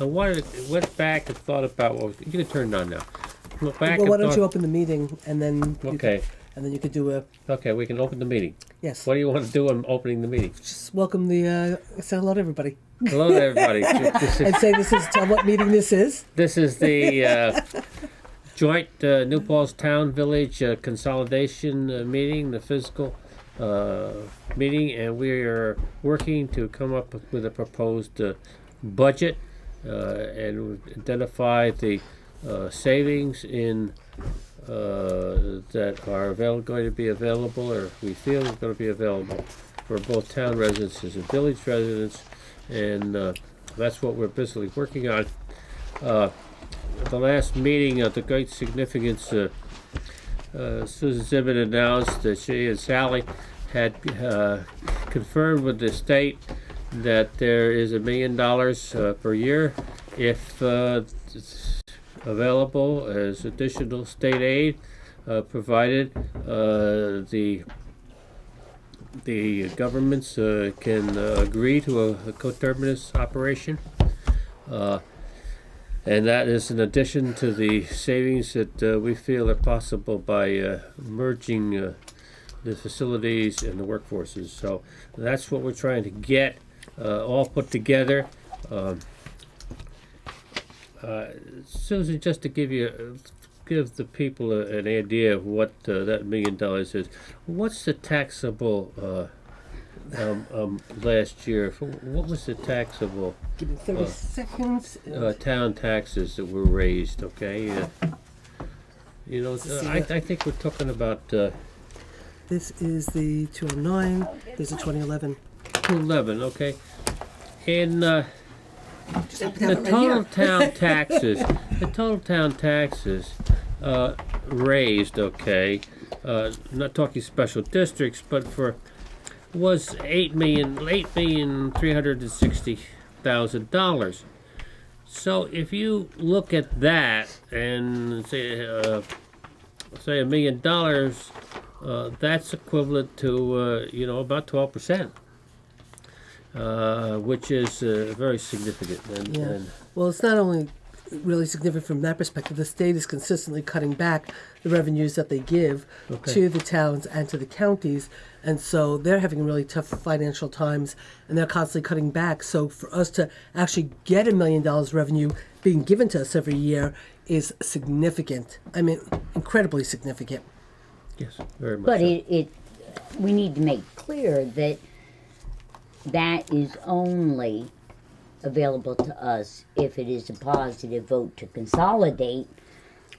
went back and thought about what was, you can turn it on now. Went back Well, why and don't thought, you open the meeting and then okay. and then you could do a Okay, we can open the meeting. yes. What do you want to do in opening the meeting? Just welcome the say hello to everybody Hello, everybody. and say tell what meeting this is. This is the joint New Paltz Town Village Consolidation meeting, the fiscal meeting, and we are working to come up with a proposed budget and identify the savings in that are going to be available, or we feel are going to be available for both town residents and village residents, and that's what we're busily working on. At the last meeting of the great significance, Susan Zimmerman announced that she and Sally had confirmed with the state that there is $1 million per year if it's available as additional state aid, provided the governments can agree to a coterminous operation. And that is in addition to the savings that we feel are possible by merging the facilities and the workforces. So that's what we're trying to get all put together. Susan, just to give the people an idea of what that $1 million is, what's the taxable last year? What was the taxable? Give me 30 seconds. Town taxes that were raised? Okay, you know, I think we're talking about. This is the 209. There's a 2011. 211. Okay, and the Right total town taxes. The total town taxes raised. Okay, not talking special districts, but was $8,360,000. So if you look at that and say $1 million, that's equivalent to about 12%, which is very significant. And well, it's not only really significant from that perspective. The state is consistently cutting back the revenues that they give to the towns and to the counties, and so they're having really tough financial times, and they're constantly cutting back. So for us to actually get $1 million revenue being given to us every year is significant. I mean, incredibly significant. Yes, very much. But so. we need to make clear that that is only available to us if it is a positive vote to consolidate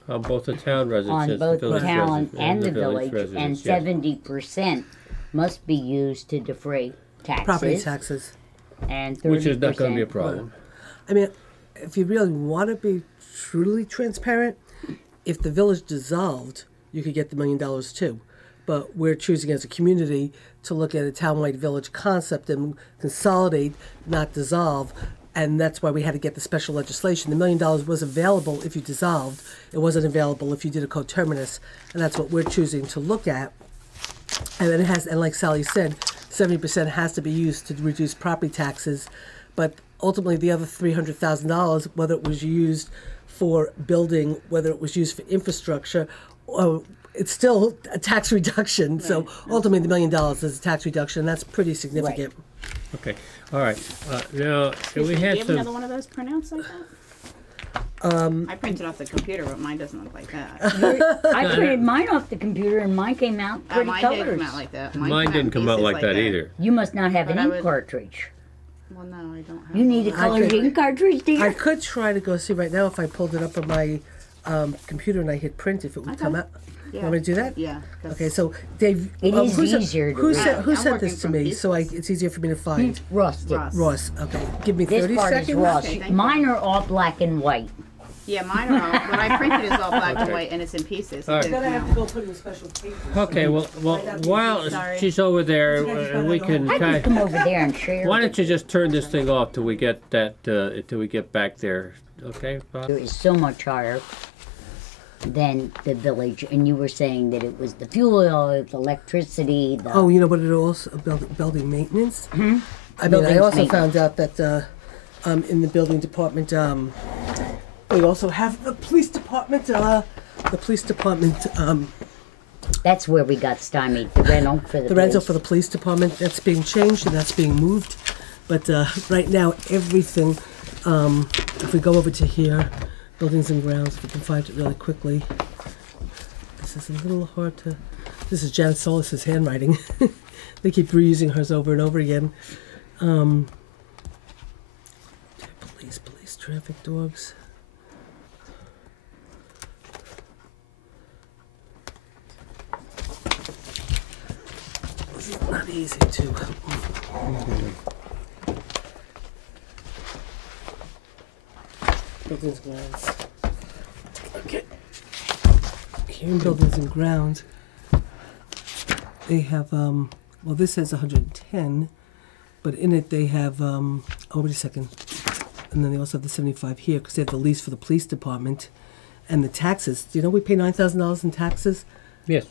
on both the town residents, on both the town residents, and the village, and residents, yes. 70% must be used to defray taxes. Property taxes. And 30%. Which is not going to be a problem. I mean, if you really want to be truly transparent, if the village dissolved, you could get the $1 million too. But we're choosing as a community to look at a townwide village concept and consolidate, not dissolve. And that's why we had to get the special legislation. The $1 million was available if you dissolved. It wasn't available if you did a coterminous. And that's what we're choosing to look at. And then and like Sally said, 70% has to be used to reduce property taxes. But ultimately, the other $300,000, whether it was used for building, whether it was used for infrastructure, it's still a tax reduction. Right. So ultimately, the $1 million is a tax reduction, and that's pretty significant. Right. Okay. All right. Now, we had do you have another one of those printouts like that? I printed off the computer, but mine doesn't look like that. I printed mine off the computer, and mine came out pretty mine colors. didn't come out like that. Mine didn't come out like that either. You must not have But an I ink would- cartridge. Well, no, I don't have You need a one. colored ink cartridge, dear. I could try to go see right now if I pulled it up on my computer and I hit print, if it would come out. Yeah. You want me to do that? Yeah. 'cause Okay, so Dave, It is who easier to who read. sent, who I'm sent working this to from me pieces. so it's easier for me to find? Ross did. Ross. Ross, okay. Give me This 30 part seconds. is Ross. Okay, thank you. Mine are all black and white. Yeah, mine are all, what I printed is all black and white, and it's in pieces. All right. Then I have to go put in a special paper. Okay. Well, while Sorry. she's over there, we can I kind can come over there and share. Why don't you just turn this thing off till we get that till we get back there? Okay, Bob? It is so much higher than the village, and you were saying that it was the fuel oil, the electricity, the Oh, you know what it also building maintenance. I mean, I Buildings also maintenance. found out that in the building department. We also have the police department. That's where we got stymied. The rental for the The rental police. for the police department, that's being changed and that's being moved. But right now, everything, if we go over to here, buildings and grounds, if we can find it really quickly. This is a little hard to, this is Janet Solis's handwriting. They keep reusing hers over and over again. Police, traffic, dogs. This is not easy to. Buildings and grounds. Okay. Here in buildings and grounds, they have, well, this says 110, but in it they have, oh, wait a second. And then they also have the 75 here because they have the lease for the police department and the taxes. Do you know we pay $9,000 in taxes? Yes.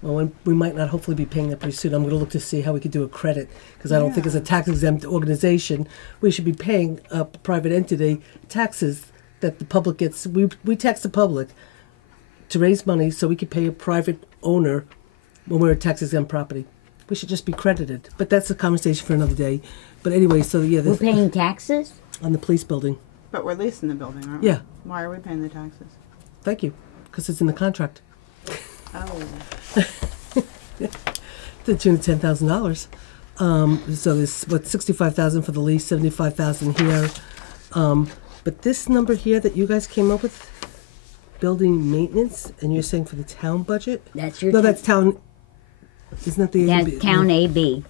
Well, we might not hopefully be paying that pretty soon. I'm going to look to see how we could do a credit because I don't think as a tax-exempt organization we should be paying a private entity taxes that the public gets. We tax the public to raise money so we could pay a private owner when we're a tax-exempt property. We should just be credited. But that's a conversation for another day. But anyway, so yeah. We're paying taxes? On the police building. But we're leasing the building, aren't we? Yeah. Why are we paying the taxes? Thank you. Because it's in the contract. Oh. To the tune of $10,000. So there's what, $65,000 for the lease, $75,000 here. But this number here that you guys came up with, building maintenance, and you're saying for the town budget? That's your. No, that's town. Isn't that the? That's town AB.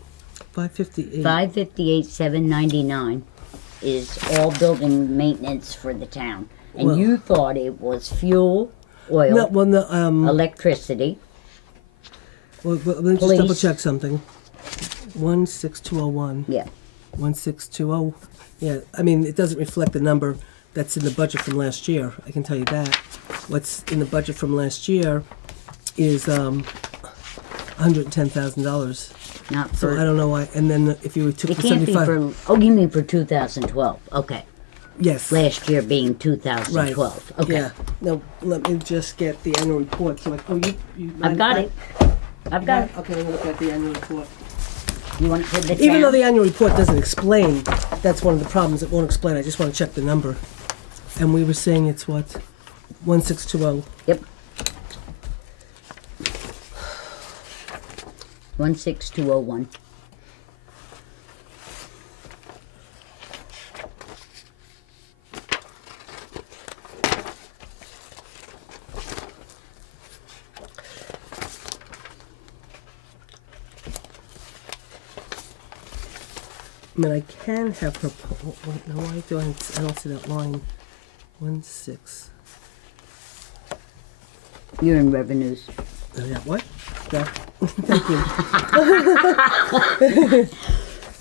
558. 558,799 is all building maintenance for the town, and Well- you thought it was fuel, oil, No, well, no, electricity. well, let me just Police. double check something. 16201. Yeah. 1620. Yeah, I mean, it doesn't reflect the number that's in the budget from last year. I can tell you that. What's in the budget from last year is $110,000. Not So for. I don't know why. And then if you took It the can't be 75, for. Oh, you mean for 2012? Okay. yes, Last year being right, 2012. Okay. yeah. Now let me just get the annual report. So you I've got it. I've got it. Okay, I'm gonna look at the annual report. You want it for the Even though town? the annual report doesn't explain, that's one of the problems. It won't explain. I just want to check the number. And we were saying it's what? 1620. Yep. 16201. I mean, I can have her. Now, why do I don't see that line? 16. You're in revenues. Oh, yeah, what? Yeah. Thank you.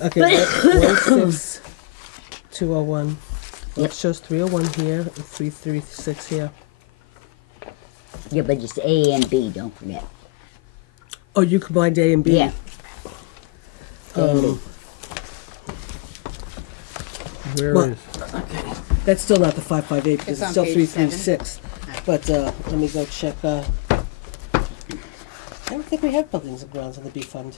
Okay, 16201. Well, Yep. it shows 301 here and 336 here. Yeah, but it's A and B, don't forget. Oh, you combined A and B? Yeah. A and B. Where Well, is? okay. That's still not the 558 because It's it's on still page 336. But let me go check. I don't think we have buildings and grounds in the B fund.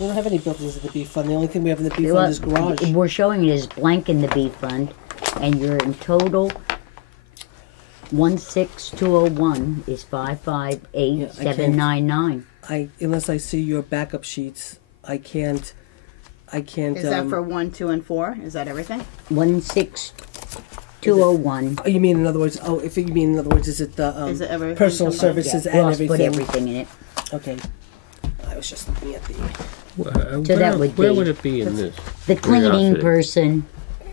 We don't have any buildings in the B fund. The only thing we have in the B fund is garage. We're showing it as blank in the B fund, and you're in total 16201 is 558,799. Unless I see your backup sheets, I can't. Is that for 1, 2, and 4? Is that everything? 16201. Oh, you mean in other words? Oh, if you mean in other words, is it the Is it everything personal combined? services Yeah, and Ross everything? put everything in it. Okay. I was just looking at the So that would where be- would it be in this? The cleaning Curiosity. person,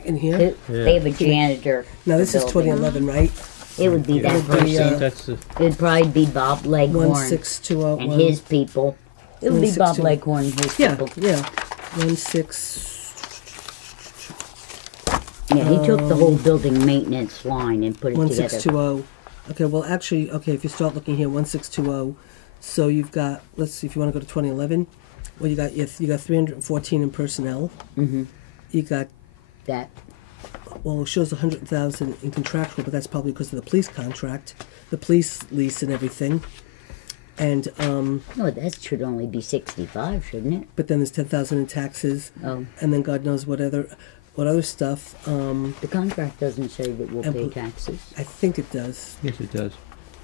in here. they have a janitor. Now this is building. 2011, right? It would be Yeah, that would be, person. That's the. It would probably be Bob Leghorn 16201. and his people. It would be Bob 162. Leghorn and his Yeah, people. yeah. 16. Yeah, he took the whole building maintenance line and put it together. 1620. Okay, well, actually, okay, if you start looking here, 1620. So you've got, let's see, if you want to go to 2011, Well, you got 314 in personnel. Mm-hmm. You got, That. well, it shows 100,000 in contractual, but that's probably because of the police contract, the police lease and everything. And No, that should only be 65, shouldn't it? but then there's 10,000 in taxes, Oh, and then God knows what other stuff. the contract doesn't say that we'll And pay pol- taxes. I think it does. Yes, it does.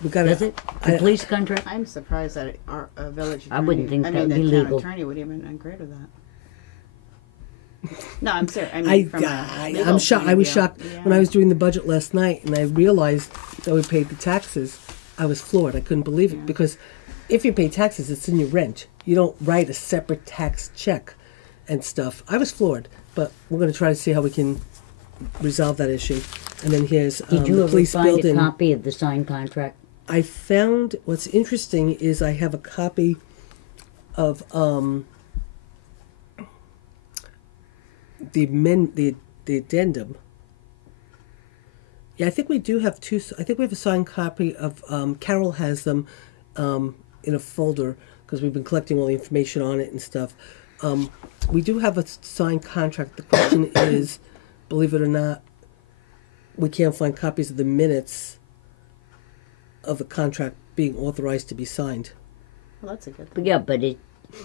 We got Does it? The police contract? I'm surprised that our village attorney, I wouldn't think I that mean, would the be town legal. attorney would even agree to that. No, I'm serious. I mean, I'm from a legal shocked. point I of was view, shocked yeah. when I was doing the budget last night, and I realized that we paid the taxes. I was floored. I couldn't believe it because if you pay taxes, it's in your rent. You don't write a separate tax check and stuff. I was floored, but we're going to try to see how we can resolve that issue. And then here's Did you the ever police find a building. copy of the signed contract? I found what's interesting is I have a copy of the addendum. Yeah, I think we do have two. I think we have a signed copy of. Carol has them in a folder because we've been collecting all the information on it and stuff. We do have a signed contract. The question is, believe it or not, we can't find copies of the minutes of the contract being authorized to be signed. Well, that's a good thing. But yeah, but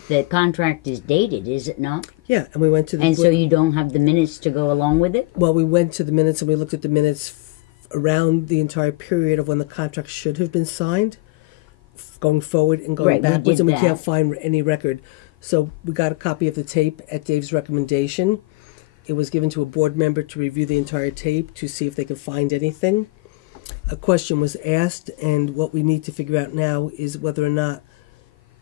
the contract is dated, is it not? Yeah, and we went to the. And so you don't have the minutes to go along with it? Well, we went to the minutes and we looked at the minutes around the entire period of when the contract should have been signed, going forward and going Right, we backwards, did and we that. can't find any record. So we got a copy of the tape at Dave's recommendation. It was given to a board member to review the entire tape to see if they could find anything. A question was asked, and what we need to figure out now is whether or not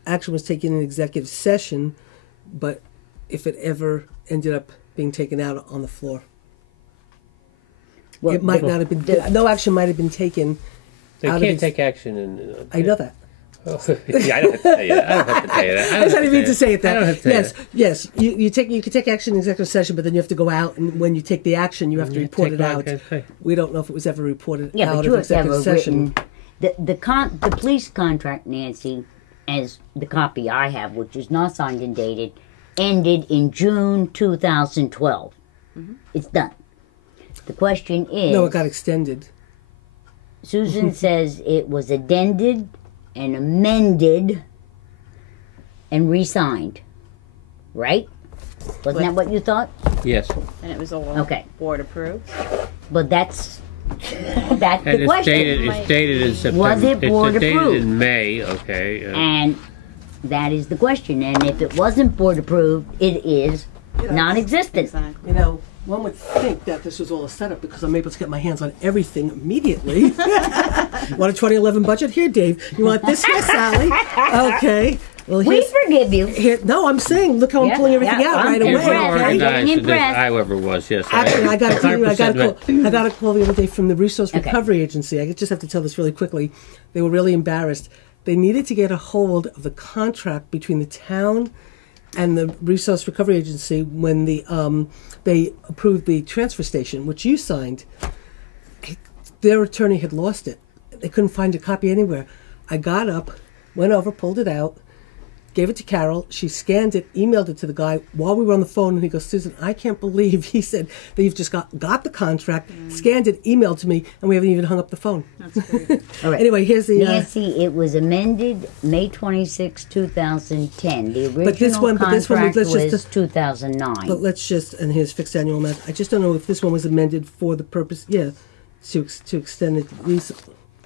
action was taken in executive session, but if it ever ended up being taken out on the floor. Well, It might not have been. No action might have been taken. They out of can't ex- take action in. I know that. Yeah, I don't have to tell you that. I don't have to tell you that. I didn't mean to say it I don't that. have to tell Yes, you yes. You can take action in executive session, but then you have to go out, and when you take the action, you have to You report take it like out. a- We don't know if it was ever reported Yeah, out but you of have to have executive a session. written. The police contract, Nancy, as the copy I have, which is not signed and dated, ended in June 2012. It's done. The question is, No, it got extended. Susan says it was addended and amended and re-signed, right? Wasn't that what you thought? Yes. And it was all Okay. board approved. But that's And the it's question. dated in September. Was it board it's dated approved? in May, okay. And that is the question. And if it wasn't board approved, it is non-existent. Exactly. You know, one would think that this was all a setup because I'm able to get my hands on everything immediately. Want a 2011 budget? Here, Dave. You want this? Here, Sally. Okay. Well, We here's, forgive you. here. No, I'm saying, look how I'm Yeah, pulling everything yeah, out I'm right away. impressed. More I'm Okay? getting organized than impressed. I ever was, yes. Actually, I got a call. 100% I got a call the other day from the Resource Okay. Recovery Agency. I just have to tell this really quickly. They were really embarrassed. They needed to get a hold of the contract between the town and the Resource Recovery Agency when they approved the transfer station, which you signed. Their attorney had lost it. They couldn't find a copy anywhere. I got up, went over, pulled it out, gave it to Carol. She scanned it, emailed it to the guy while we were on the phone, and he goes, "Susan, I can't believe," he said, "that you've just got the contract, scanned it, emailed to me, and we haven't even hung up the phone." That's great. All right. Anyway, here's the... Nancy, it was amended May 26, 2010. The original But this one, contract let's just- was 2009. But let's just, and here's fixed annual amount. I just don't know if this one was amended for the purpose, to extend it.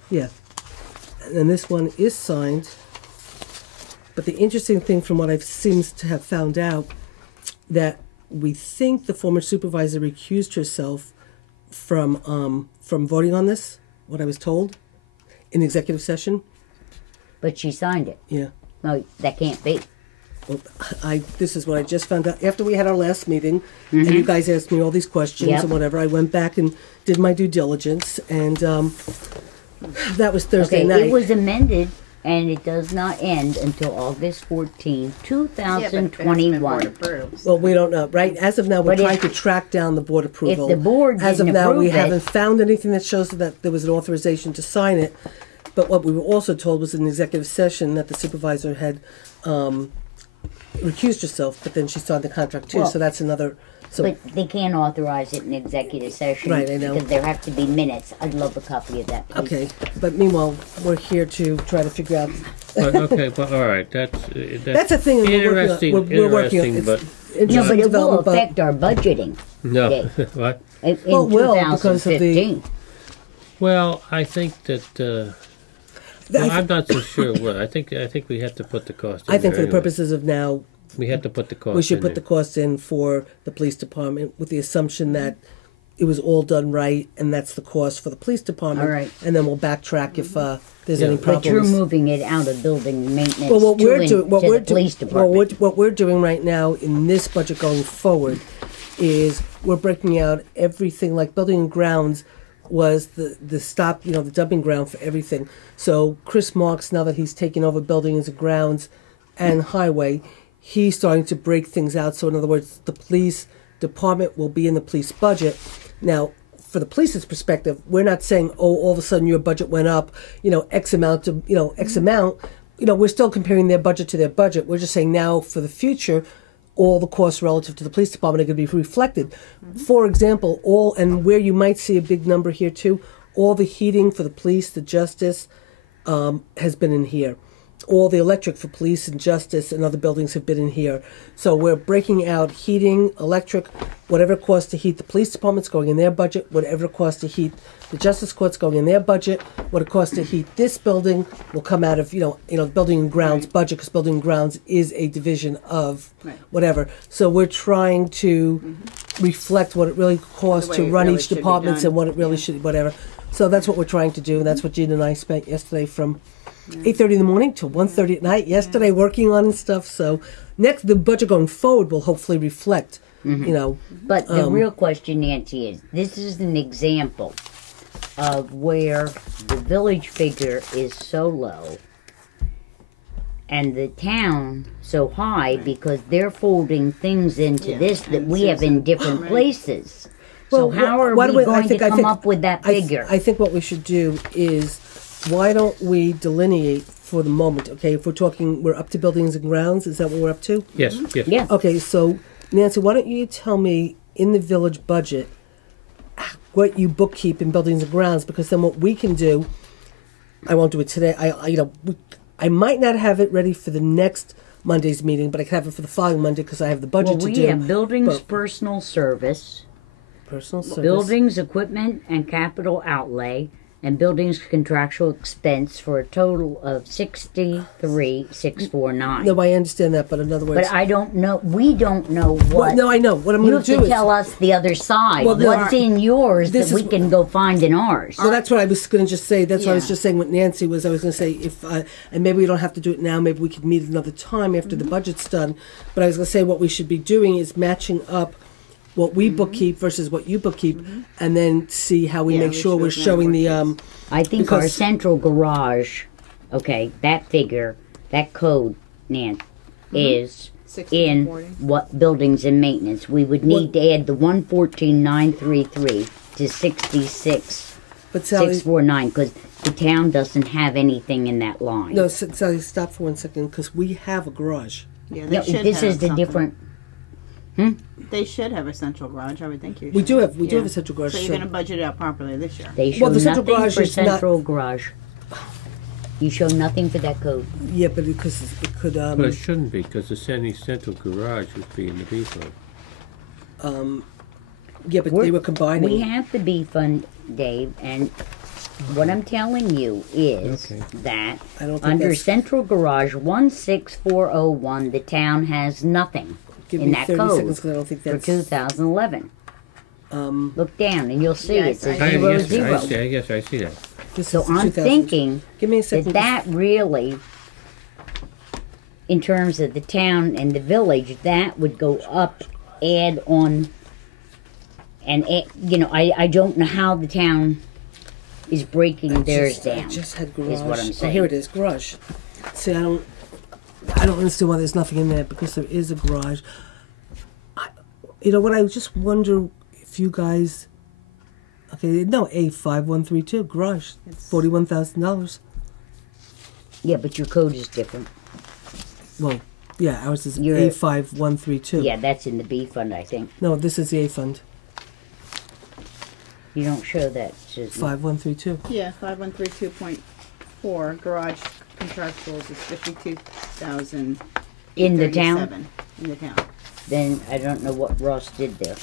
Yeah. And this one is signed. But the interesting thing from what I've seems to have found out, that we think the former supervisor recused herself from voting on this, what I was told, in executive session. But she signed it. Yeah. No, that can't be. Well, this is what I just found out after we had our last meeting, and you guys asked me all these questions Yep. and whatever. I went back and did my due diligence, and that was Thursday Okay, night. it was amended, and it does not end until August 14, Yeah, but it hasn't been 2021. board approved. Well, we don't know, right? As of now, we're But if- trying to track down the board approval. the board as of didn't now, we approve it- haven't found anything that shows that there was an authorization to sign it. But what we were also told was in executive session that the supervisor had recused herself, but then she signed the contract too. Well, so that's another. So But they can't authorize it in executive session. Right, I know. Because there have to be minutes. I'd love a copy of that, please. okay, but meanwhile, we're here to try to figure out. But okay, but all right, That's a thing. interesting. We're working on. Interesting, but No, Interesting but it will development, but- affect our budgeting no. Yeah. What? in Well, it will, because of the- 2015. Well, I think that. Well, I'm not so sure. What I think we have to put the cost. In I think for there the anyway. purposes of now, we have to put the cost. we should in put the there. cost in for the police department with the assumption that it was all done right, and that's the cost for the police department. All right. And then we'll backtrack if there's Yeah. any But problems. But you're moving it out of building maintenance Well, what to, we're doing, what to we're the police doing, department. what we're doing right now in this budget going forward is we're breaking out everything. Like building and grounds was the stop, the dumping ground for everything. So Chris Marks, now that he's taken over buildings and grounds and highway, he's starting to break things out. So in other words, the police department will be in the police budget. Now, for the police's perspective, we're not saying, oh, all of a sudden your budget went up, X amount to, X amount. We're still comparing their budget to their budget. We're just saying now for the future, all the costs relative to the police department are going to be reflected. For example, and where you might see a big number here too, all the heating for the police, the justice, has been in here. All the electric for police and justice and other buildings have been in here. So we're breaking out heating, electric, whatever it costs to heat the police department's going in their budget, whatever it costs to heat the justice court's going in their budget, what it costs to heat this building will come out of, the building and grounds budget, because building and grounds is a division of Right. whatever. So we're trying to reflect what it really costs The to way it run really each should be department done. and what it really should, whatever. So that's what we're trying to do, and that's what Gina and I spent yesterday from 8:30 in the morning till 1:30 at night yesterday working on and stuff. So the budget going forward will hopefully reflect, But the real question, Nancy, is this is an example of where the village figure is so low and the town so high because they're folding things into Yeah, this that and we have in Susan. different Right. places. So how are why we do I going think- to I come think- up with that figure? I think what we should do is, why don't we delineate for the moment, okay? If we're up to buildings and grounds, is that what we're up to? Yes. Yes. yeah. Okay, so Nancy, why don't you tell me in the village budget what you bookkeep in buildings and grounds? Because then what we can do, I won't do it today. I might not have it ready for the next Monday's meeting, but I can have it for the following Monday because I have the budget Well, we to do. have buildings but- personal service, Personal service. buildings equipment and capital outlay, and buildings contractual expense for a total of 63,649. No, I understand that, but in other words, But I don't know. We don't know what. well, no, I know what I'm You going have to do to is. tell us the other side. Well, no, What's in yours this that we is- can go find in ours? Well, that's what I was going to just say. That's what I was Yeah. just saying. What Nancy was, I was going to say, if and maybe we don't have to do it now. Maybe we could meet another time after the budget's done. But I was going to say what we should be doing is matching up what we bookkeep versus what you bookkeep, and then see how we Yeah, make we sure should we're know showing what the. it I think our because- central garage, okay, that figure, that code, Nan, is 60 in 40. what buildings and maintenance. We would need to add the 114,933 to 66,649 But Sally, because the town doesn't have anything in that line. no, Sally, stop for 1 second because we have a garage. Yeah, they No, should this have is the something. different. They should have a central garage. I would think you. We should. do have a Yeah. central garage. So you're sure. going to budget it out properly this year. They show Well, the central nothing garage for is not- central garage. You show nothing for that code. Yeah, but because it could. But it shouldn't be because the central garage would be in the B fund. Yeah, but they were combining. We have the B fund, Dave, and what I'm telling you is Okay. that I don't think under that's- central garage 16401, the town has nothing Give in me that 30 code seconds because I don't think for that's. 2011. Look down and you'll see Yes, it says I- zero yes, zero. I see that. This So is I'm 2000. thinking Give me a second. that really, in terms of the town and the village, that would go up, add on, and I don't know how the town is breaking theirs I down. just had garage. is what I'm Oh, saying. here it is, garage. See, I don't understand why there's nothing in there because there is a garage. What I just wonder if you guys. Okay, no, A5132 garage, $41,000. Yeah, but your code is different. Well, Yeah, ours is You're- A5132. Yeah, that's in the B fund, I think. No, this is the A fund. You don't show that, Susan. 5132. Yeah, 5132.4 garage contractuals is 52,000 In the town? in the town. Then I don't know what Ross did there.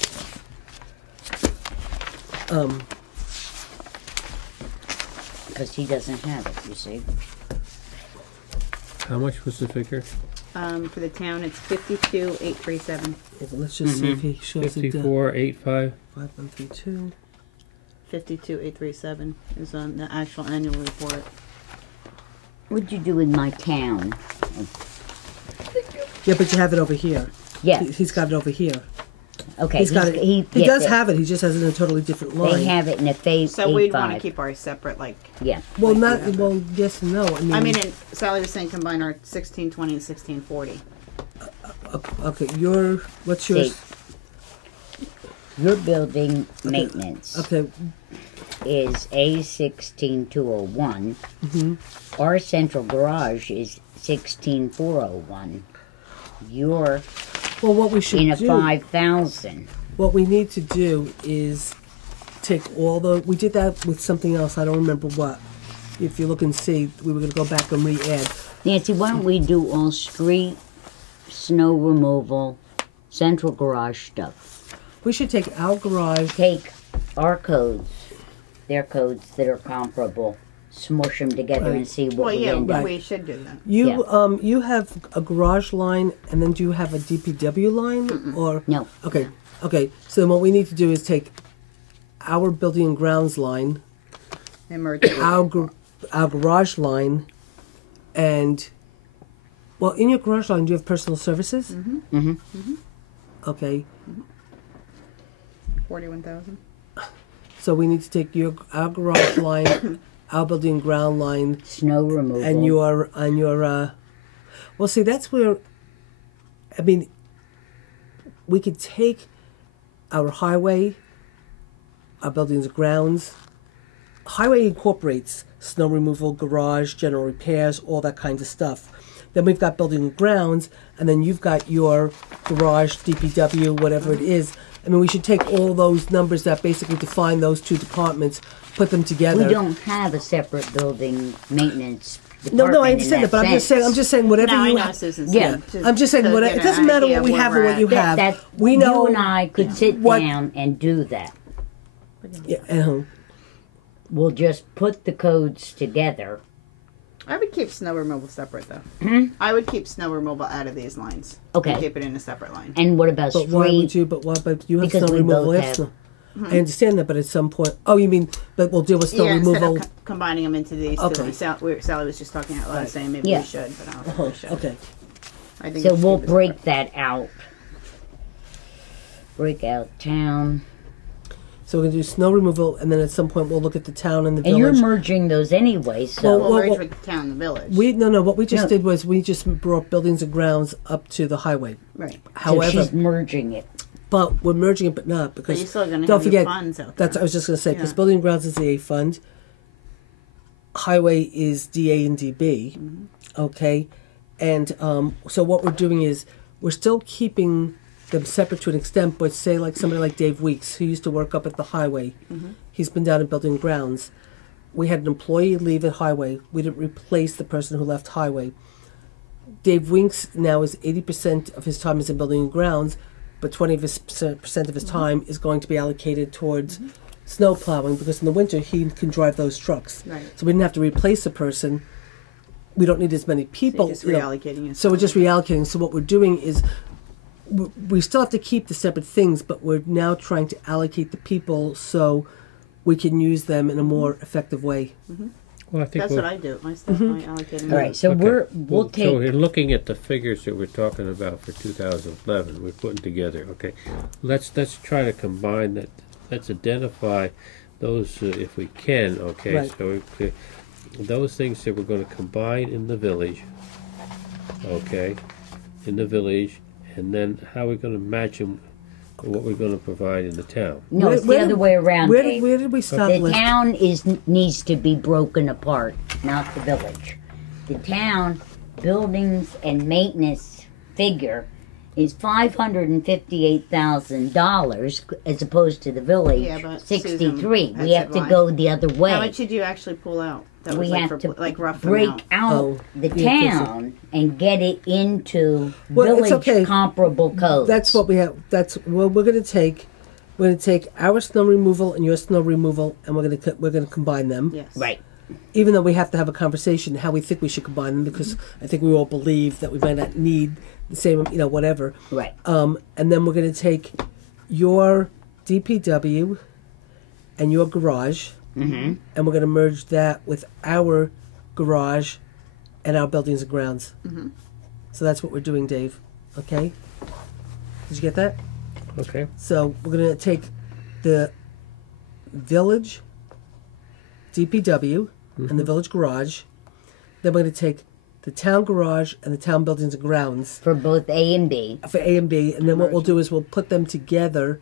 Because he doesn't have it, you see. How much was the figure? For the town, it's 52,837. Let's just see if he shows it. 5485. 5132. 52,837 is on the actual annual report. What'd you do with my town? Yeah, but you have it over here. Yeah. He's got it over here. Okay. He's got it. He yeah, does have it. He just has it in a totally different line. They have it in a phase So we'd want to 85. keep ours separate, like. Yeah. Well, like not you have it. well. Yes and no. I mean, and Sally was saying combine our 1620 and 1640. Okay. What's See, yours? your building maintenance Okay. is A16201. Our central garage is 16401. You're Well, what we should in a do. 5,000. What we need to do is take all the. We did that with something else. I don't remember what. If you look and see, we were going to go back and re-add. Nancy, why don't we do all street, snow removal, central garage stuff? We should take our garage. Take our codes, their codes that are comparable, smush them together Right. and see what Well, we yeah, end up. we should do that. You have a garage line, and then do you have a DPW line or No. Okay, okay. So then what we need to do is take our building and grounds line, And merge it. our garage line, and well, in your garage line, do you have personal services? Okay, 41,000. so we need to take our garage line, our building and ground line, Snow removal. and your well, see, that's where I mean we could take our highway, our buildings and grounds. Highway incorporates snow removal, garage, general repairs, all that kind of stuff. Then we've got building and grounds, and then you've got your garage, DPW, whatever it is. I mean, we should take all those numbers that basically define those two departments, put them together. We don't have a separate building maintenance No, department. no, I understand in that, but I'm just saying whatever No, I you know have. Susan's Yeah. saying, to- I'm just saying to whatever. get It doesn't an matter idea what we of have where and what you we're at. have. That We know you and I could sit what- down and do that. Yeah, uh-huh. We'll just put the codes together. I would keep snow removal separate, though. I would keep snow removal out of these lines. Okay. And keep it in a separate line. And what about But why would street? you? But you have Because snow we removal. both I have have- snow. I understand that, but at some point, oh, you mean? But we'll deal with snow Yeah, instead removal. of combining them into these Okay. two. Sally was just talking out loud Right. saying maybe Yeah. we should, but I don't think Oh, we should. okay. I think So we should we'll keep it break separate. that out. Break out town. So we're gonna do snow removal, and then at some point we'll look at the town and the And you're village. merging those anyway, so We'll merge well, with the town and the village. No. What we just No. did was we just brought buildings and grounds up to the highway. right. However, so she's merging it. but we're merging it, but not because. But you're still going to don't have forget, your funds out there. that's I was just gonna say because Yeah. building and grounds is the A fund. Highway is DA and DB. Okay, and so what we're doing is we're still keeping them separate to an extent, but say like somebody like Dave Weeks, who used to work up at the highway, he's been down in building and grounds. We had an employee leave at highway. We didn't replace the person who left highway. Dave Winks now is 80% of his time is in building and grounds, but 20% of his time is going to be allocated towards snow plowing because in the winter he can drive those trucks. Right. So we didn't have to replace a person. We don't need as many people. Just you know. reallocating it. So we're just reallocating. So what we're doing is we still have to keep the separate things, but we're now trying to allocate the people so we can use them in a more effective way. Well, I think That's we'll, what I do. I stuff I allocate them. All right, so okay. we'll So take. in looking at the figures that we're talking about for 2011, we're putting together. Okay, let's try to combine that. Let's identify those if we can. Okay, Right. so those things that we're going to combine in the village. Okay, in the village, and then how we're going to match them. What we're going to provide in the town. No, it's the other way around. Where Dave. did we stop? The Liz? town needs to be broken apart, not the village. The town, buildings and maintenance figure is $558,000 as opposed to the village Yeah, but 63. Susan, We that's have to why. go the other way. How much did you actually pull out? That was We like have for to like rough break amount. out Oh, the yeah, town and get it into Well, it's village okay. comparable codes. That's what we have. That's well, we're going to take. We're going to take our snow removal and your snow removal, and we're going to combine them. Yes. right. Even though we have to have a conversation how we think we should combine them, because I think we all believe that we might not need the same, whatever. Right. And then we're going to take your DPW and your garage, and we're going to merge that with our garage and our buildings and grounds. So that's what we're doing, Dave. Okay? Did you get that? Okay. So we're going to take the village DPW and the village garage. Then we're going to take the town garage and the town buildings and grounds For both A and B. for A and B. And then what we'll do is we'll put them together,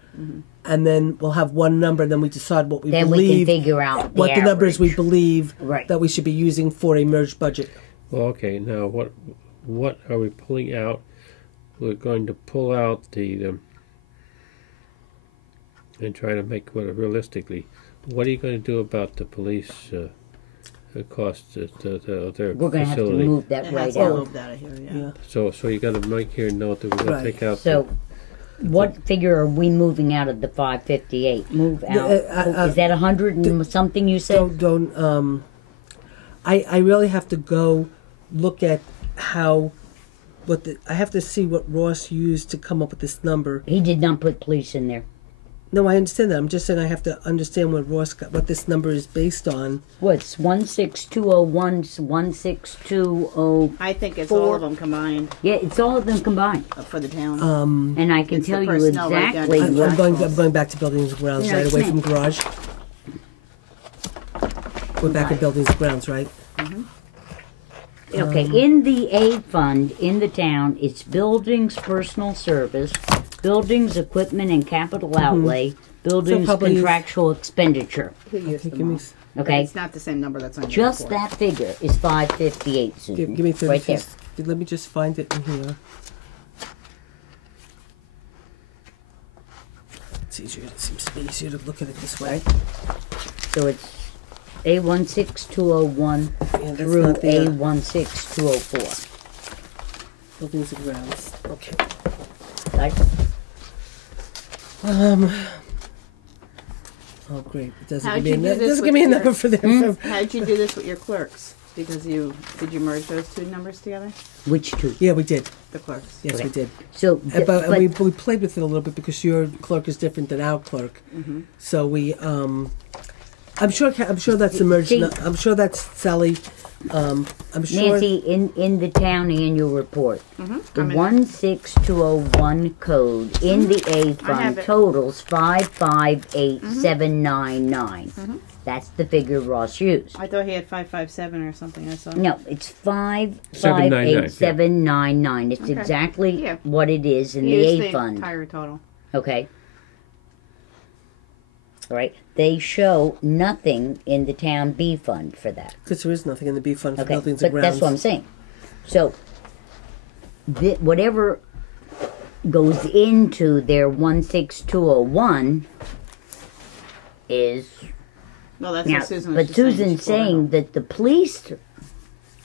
and then we'll have one number. And then we decide what we Then we can believe, figure out what the numbers we average. believe Right. that we should be using for a merged budget. Well, okay. Now, what are we pulling out? We're going to pull out the and try to make what realistically. What are you going to do about the police costs at their We're going to have to facility? move that It right has to out. move out of here, yeah. So you got to make here note that we're going Right. to take out. So, what figure are we moving out of the 558? Move out. Is that 100 and something you said? Don't. I really have to go look at how. I have to see what Ross used to come up with this number. He did not put police in there. No, I understand that. I'm just saying I have to understand what Ross got, what this number is based on. What's 16201, 16204? I think it's all of them combined Yeah, it's all of them combined. for the town. And I can It's the tell you personnel right down exactly to the I'm what. going. I'm going back to buildings and grounds Yeah, right away from same. garage. We're back at buildings and grounds, right? Okay, in the A fund in the town, it's buildings, personal service, buildings, equipment, and capital outlay, buildings, probably- contractual expenditure. Who used Okay, them give me. all? But Okay, it's not the same number that's on your just report. that figure is 558, Susan. Give me 30 right there. Let me just find it in here. It's easier. It seems to be easier to look at it this way. So it's A16201 Yeah, that's through not the A16204. buildings and grounds. Okay. Right? Oh, great. It doesn't How'd give me you a, do it this doesn't with give me a your- number for them. How'd you do this with your clerks? Because did you merge those two numbers together? Which two? Yeah, we did. The clerks. Yes, Okay. we did. So, But we played with it a little bit because your clerk is different than our clerk. So we, I'm sure that's the merged. See- I'm sure that's Sally. I'm sure. Nancy, in the town annual report, the I'm in- 16201 code in the A I have fund it. totals 558799. That's the figure Ross used. I thought he had 557 or something. I saw. No, it's 799, 558799. It's Okay. exactly Yeah. what it is in He the used A the fund. entire total. Okay. All right. They show nothing in the town B fund for that. Because there is nothing in the B fund for Okay, buildings but and grounds. that's what I'm saying. So, whatever goes into their 16201 is Well, that's now. what Susan was But just saying. Susan's She pulled it saying out. that the police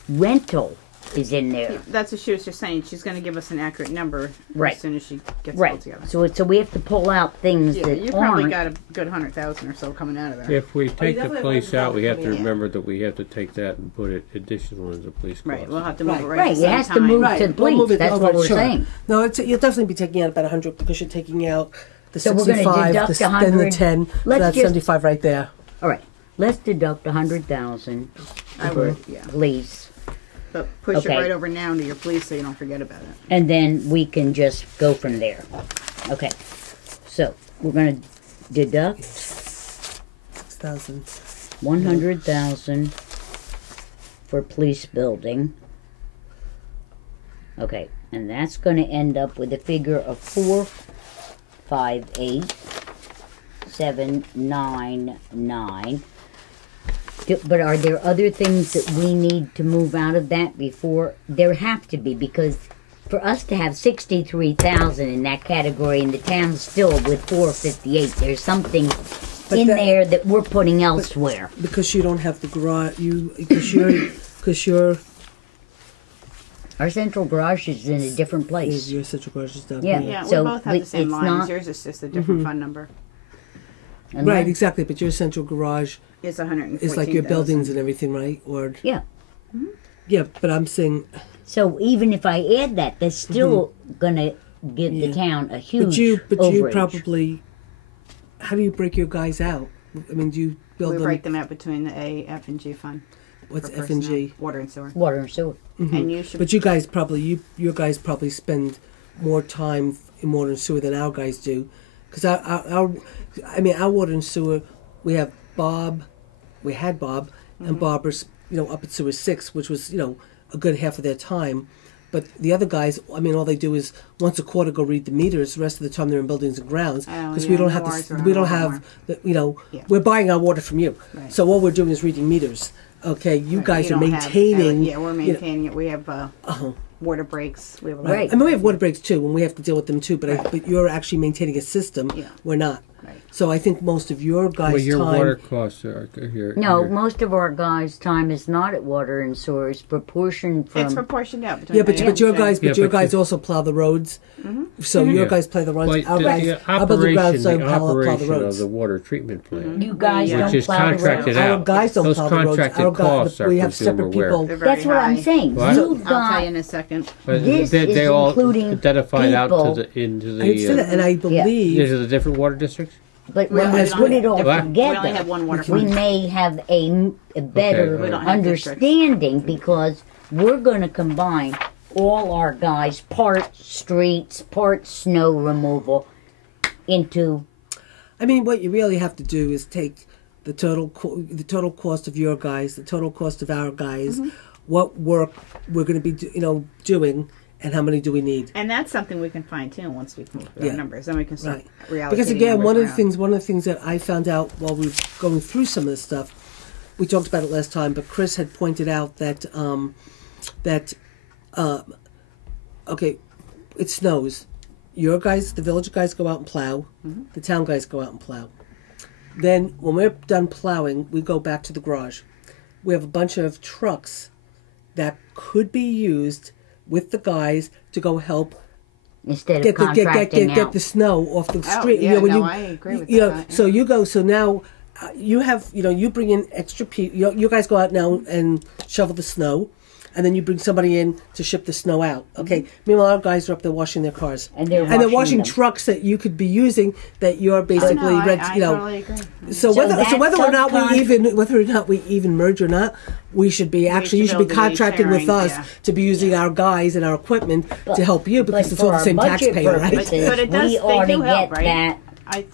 rental is in there, That's what she was just saying. She's going to give us an accurate number Right. as soon as she gets it all right? together. So we have to pull out things Yeah, that you probably aren't. got a good 100,000 or so coming out of there. If we take the definitely police have out, we have to $100,000 remember that we have to take that and put it additional into police costs. Right, we'll have to move it Right. right, Right, at it the same has to time. move Right, to the we'll move police. it That's over, what we're sure. saying. No, you'll definitely be taking out about 100 because you're taking out the So we're gonna 65, deduct then the 100. 10. So Let's that's just- 75 right there. All right, let's deduct 100,000 I for would, yeah. police. But push Okay. it right over now to your police so you don't forget about it. And then we can just go from there. Okay. So we're going to deduct 6,000. 100,000 for police building. Okay. And that's going to end up with a figure of 458,799. But are there other things that we need to move out of that before? There have to be, because for us to have 63,000 in that category, and the town's still with 458, there's something in there that we're putting elsewhere. Because you don't have the garage, because you're Our central garage is in a different place. your central garage is down Yeah. here. Yeah, So we both have the it's same lines. not- Yours is just a different fund number. And Right, then- exactly. But your central garage It's 114,000. is like your buildings and everything, right? Or Yeah. yeah, but I'm saying, So even if I add that, that's still gonna give the town a huge but you overage. probably, how do you break your guys out? I mean, do you build We them? break them out between the A, F, and G fund. What's for F and personnel. G? Water and sewer. Water and sewer. And you should. But you guys probably, your guys probably spend more time in water and sewer than our guys do, because our water and sewer, we have Bob, we had Bob, and Barbara's, up at sewer 6, which was, a good half of their time. But the other guys, all they do is once a quarter go read the meters. The rest of the time they're in buildings and grounds because we don't have ours are we a don't lot have the, Yeah. we're buying our water from you. Right. So all we're doing is reading meters. Okay, you Right, guys you are don't have- maintaining. yeah, we're maintaining it. We have water breaks. We have a lot. Right. I mean, we have water breaks too, and we have to deal with them too. But but you're actually maintaining a system. Yeah. We're not. Right. So I think most of your guys' Well, your time. water costs are here. No, most of our guys' time is not at water and sewer. It's proportioned from. It's proportioned out between. Yeah, but your guys, Yeah, your but guys you- also plow the roads. So your Yeah. guys play the roads. Well, our guys, the our building grounds operation, don't the plow the operation of roads. the water treatment plant, You guys Which don't which is plow the contracted roads. Our out. guys don't Those plow the roads. contracted Our guys, costs are we have presumed separate aware. people. They're very That's what I'm high. saying. What? You've I'll tell got you in a second. But This they is all including identified out people. to into I understand that, the. and I believe These are the different water districts. But Well, when we we don't put it have all different- We together, only have one water we fund. may have a better Okay, we don't have understanding because we're going to combine all our guys, part streets, part snow removal, into I mean, what you really have to do is take the total cost of your guys, the total cost of our guys, what work we're going to be doing, and how many do we need. And that's something we can fine tune once we come up with Yeah. our numbers. Then we can start reallocating. Because again, one of the numbers things that I found out while we were going through some of this stuff, we talked about it last time, but Chris had pointed out that okay, it snows. Your guys, the village guys, go out and plow. The town guys go out and plow. Then, when we're done plowing, we go back to the garage. We have a bunch of trucks that could be used with the guys to go help instead of get contracting out. the snow off the Oh, street. yeah, when no, you, I agree with you know, that, So you go. So now you have you bring in extra people. You guys go out now and shovel the snow, and then you bring somebody in to ship the snow out. Okay. Meanwhile, our guys are up there washing their cars, And they're washing washing them. trucks that you could be using that you're basically No, I rent. totally agree. So whether that or not subcon- whether or not we even merge or not, we should be actually you should should be be able to be contracting with sharing, us yeah. to be using our guys and our equipment to help you because But it's all for the our same budget taxpayer, right? purposes, But it does- we they ought to do help, get right? that.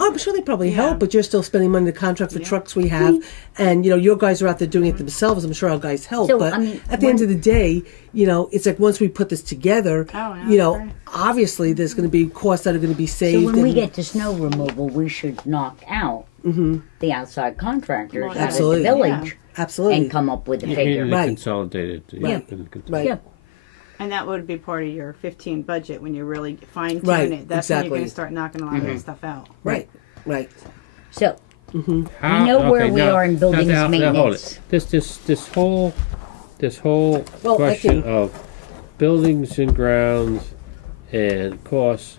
Oh, I'm sure they probably Yeah. help, but you're still spending money to contract for trucks we have, and your guys are out there doing it themselves. I'm sure our guys help, So, but I mean, at the end of the day, it's like once we put this together, Oh, yeah, right. obviously there's going to be costs that are going to be saved. So when we and- get to snow removal, we should knock out the outside contractors Well, out Absolutely. at the village absolutely, and come up with a In figure. the Right. consolidated. Right. in the right. Yeah. And that would be part of your 15 budget when you really fine tune Right, it. That's when you're exactly. going to start knocking a lot of that stuff out. right, right. So How- we know where okay, we now- are in buildings now, hold maintenance. it. This whole Well, I question can- of buildings and grounds and costs,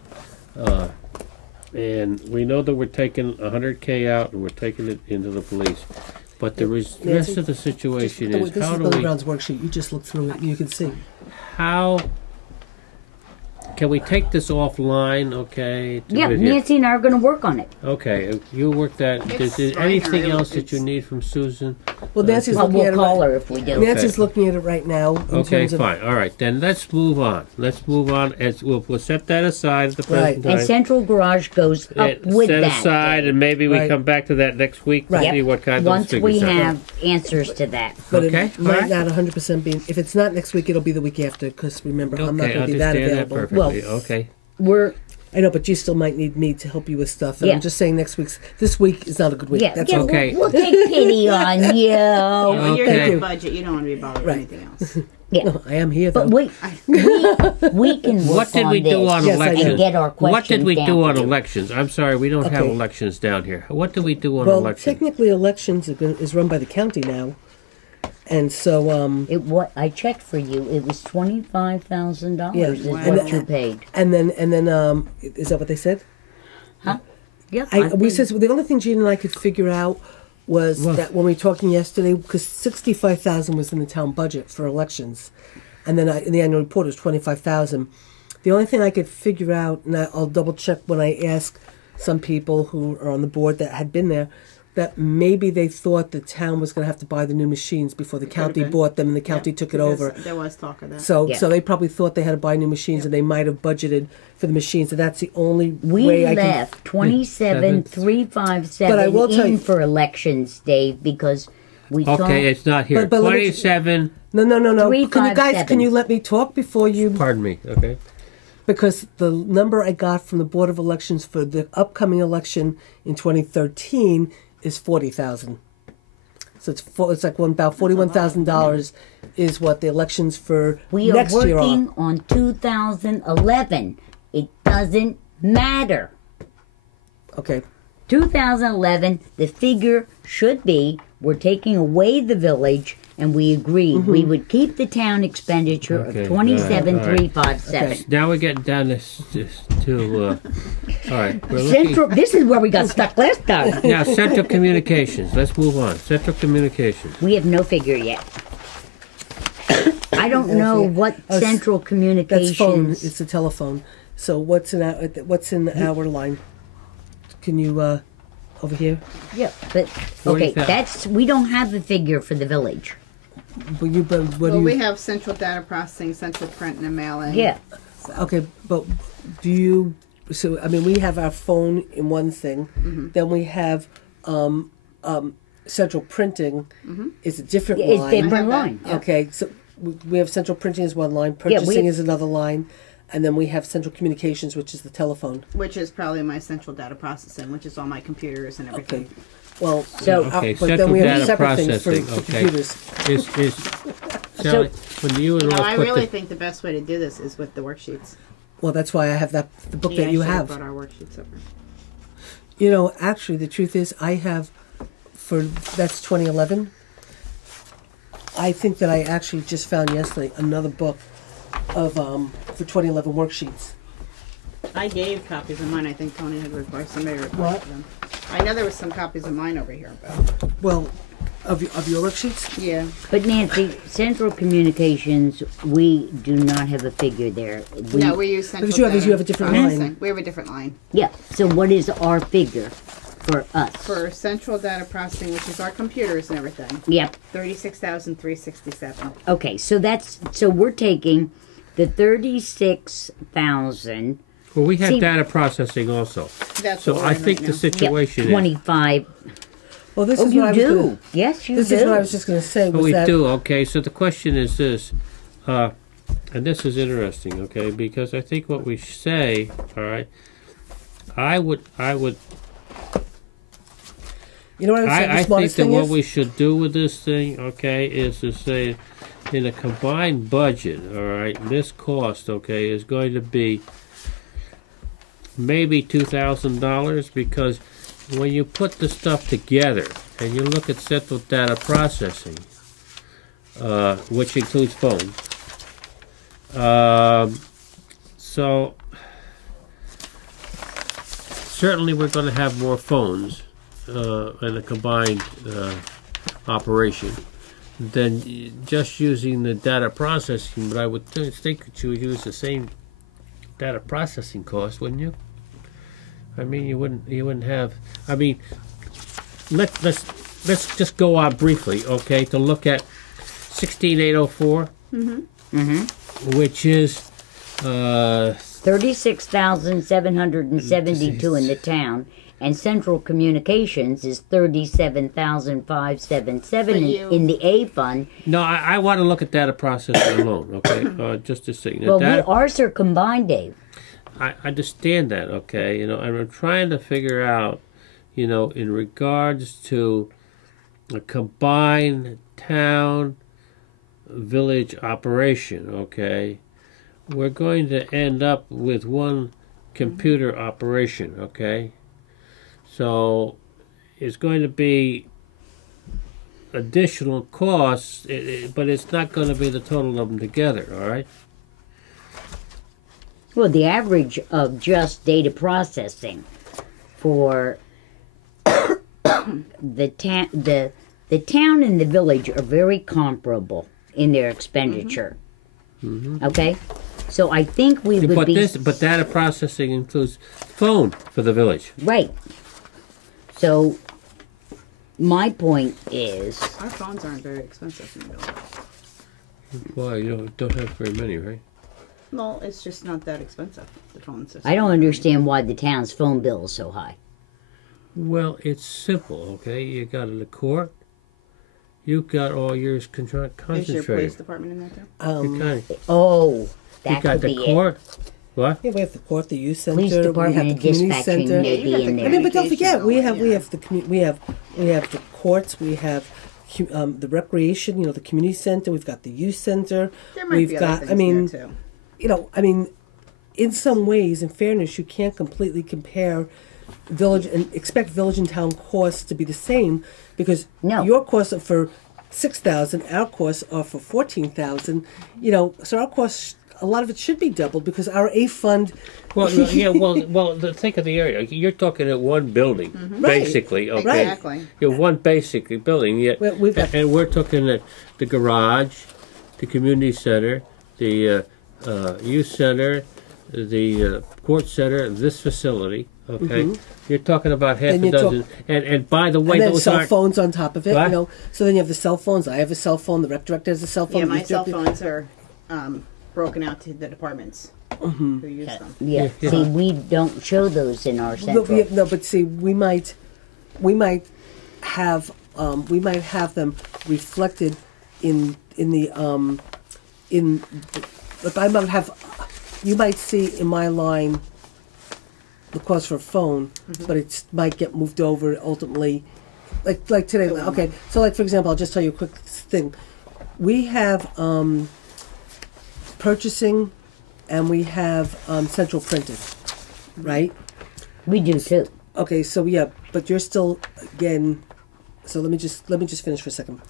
and we know that we're taking 100K out and we're taking it into the police, but the rest Nancy, of the situation This is is how do Building we Grounds worksheet. You just look through it, and you can see. how can we take this offline? Okay. Yeah, with you? Nancy and I are going to work on it. Okay, you work that. It's Is there minor, anything else that it's- you need from Susan? Well, Nancy's Well, looking at we'll it. call Right, her if we do. Nancy's looking at it right now. In Okay, terms of, fine. All right, then let's move on. As we'll set that aside at the Right. present And time. Central Garage goes up with set that. aside, and maybe we Right. come back to that next week to Right. see what kind of Once those we figures are. have answers to that. But Okay, it might alright. not 100% be. If it's not next week, it'll be the week after. Because remember, I'm not Okay, going to be that understand that available. perfectly. Well, Okay. We're I know, but you still might need me to help you with stuff. And Yeah. I'm just saying, this week is not a good week. yeah, That's yeah, all. Okay. we'll take pity on you. When you're Okay. doing you. budget, you don't want to be bothered Right. with anything else. Yeah. No, I am here though. But we can work What did we on do this on Yes, I elections? and get our questions What did we down do to on you. elections? I'm sorry, we don't have Okay. elections down here. What did we do on Well, elections? technically, elections is run by the county now, and so What I checked for you, it was $25,000 Yeah. is Wow. what you paid. and then is that what they said? Huh? Yeah. We said the only thing Gene and I could figure out was Well- that when we were talking yesterday, because 65,000 was in the town budget for elections, and then in the annual report it was 25,000. The only thing I could figure out, and I'll double check when I ask some people who are on the board that had been there, that maybe they thought the town was going to have to buy the new machines before the county been. bought them, and the county took it Because over. There was talk of that. So, Yeah. so they probably thought they had to buy new machines, and they might have budgeted for the machines. And that's the only We way I left 27,357 But I will tell in you- for elections, Dave, because we talked. Okay, it's not here. But let me- 27. can. No. Can you guys? 357. Can you let me talk before you? Pardon me. Okay. Because the number I got from the Board of Elections for the upcoming election in 2013 is 40,000. So it's like about $41,000 is what the elections for We are next year are. working on 2011. It doesn't matter. Okay. 2011, the figure should be we're taking away the village, and we agreed Mm-hmm. we would keep the town expenditure Okay, of 27,357. Okay. Now we're getting down to all right. We're looking. Central. This is where we got stuck last time. Now, Central Communications. Let's move on. Central Communications. We have no figure yet. I don't know what Central That's phone. Communications. It's a telephone. So what's in our line? Can you over here? Yeah, but okay, 40,000. that's we don't have a figure for the village. What do Well, you? we have central data processing, central print and mailing. Yeah, Okay, but do you? So I mean, we have our phone in one thing. Then we have central printing is a different it's line. different I have that, line. yeah. Okay, so we have central printing is one line, we- purchasing is another line, and then we have central communications, which is the telephone. Which is probably my central data processing, which is all my computers and everything. Okay, well, So- Okay, but then central we have data separate things for, processing. Okay. computers. Is Sally, when you and No, Ross I put really the, think the best way to do this is with the worksheets. Well, that's why I have the book Yeah, that I you should have. brought our worksheets over. You know, actually, the truth is, I have that's 2011. I think that I actually just found yesterday another book of for 2011 worksheets. I gave copies of mine. I think Tony had requested somebody What? requested them. I know there was some copies of mine over here, but Well, of your worksheets. yeah. But Nancy, Central Communications, we do not have a figure there. No, we use central Because you have- data you have a different processing. line. We have a different line Yeah. So what is our figure for us? for central data processing, which is our computers and everything. Yep. 36,367. Okay. So we're taking the 36,000. well, we have See- data processing also. That's So what I we're in think right the now. situation is. 25. Well, this Oh, is you what I was do. gonna, Yes, you This do. is what I was just going to say. Oh, Was we that do. Okay, so the question is this, and this is interesting. Okay, because I think what we say. All right. I would. You know what I would say? The I think smartest that thing what is? we should do with this thing, okay, is to say, in a combined budget, all right, this cost, okay, is going to be maybe $2,000 because when you put the stuff together and you look at central data processing, which includes phones, so certainly we're going to have more phones in a combined operation than just using the data processing. But I would think that you would use the same data processing cost, wouldn't you? I mean, you wouldn't have. I mean, let's just go on briefly, okay, to look at 16804, which is 36,772 in the town, and Central Communications is 37,577 But you- in the A fund. no. I want to look at data processing alone, okay, just a second. Well, Data- ours are combined, Dave. I understand that, okay, and I'm trying to figure out, in regards to a combined town village operation, okay, we're going to end up with one computer operation, okay? So it's going to be additional costs, but it's not going to be the total of them together, all right? Well, the average of just data processing for the town and the village are very comparable in their expenditure. Okay, so I think we would But data processing includes phone for the village. right. So my point is, Our phones aren't very expensive in the village. Why, you don't have very many, right? No, it's just not that expensive, the phone system. I don't understand why the town's phone bill is so high. Well, it's simple, okay? You got the court, you've got all yours Is your police concentrated. department in there too? Oh, You that got could the be court. What? Yeah, we have the court, the youth center, Police we have department the and community dispatching center. may you be got in the I there. mean, but don't forget, we have Yeah. we have the courts, we have the recreation, you know, the community center. We've got the youth center. There might We've be other got. things I mean, there too. you know, I mean, in some ways, in fairness, you can't completely compare village and expect village and town costs to be the same because No. your costs are for 6,000, our costs are for 14,000. You know, so our costs, a lot of it should be doubled because our A fund. Well, think of the area. You're talking at one building, Right. basically. Okay. Right. Exactly. You're one basic building. Yet, Well, we've got- and we're talking at the garage, the community center, the youth center, the court center, this facility. Okay. You're talking about half And a you're talk- dozen. And by the way, And then those cell aren't. phones on top of it, What? you know. So then you have the cell phones. I have a cell phone. The rec director has a cell phone. Yeah, the my youth cell director- phones are broken out to the departments who use them. Yeah. Yeah. See, we don't show those in our No, central. no, but see, we might have them reflected in but I might have, you might see in my line the cost for a phone, but it might get moved over ultimately, like today. Okay, so like for example, I'll just tell you a quick thing. We have purchasing, and we have central printing, right? We do too. Okay, so yeah, but you're still again. So let me just finish for a second.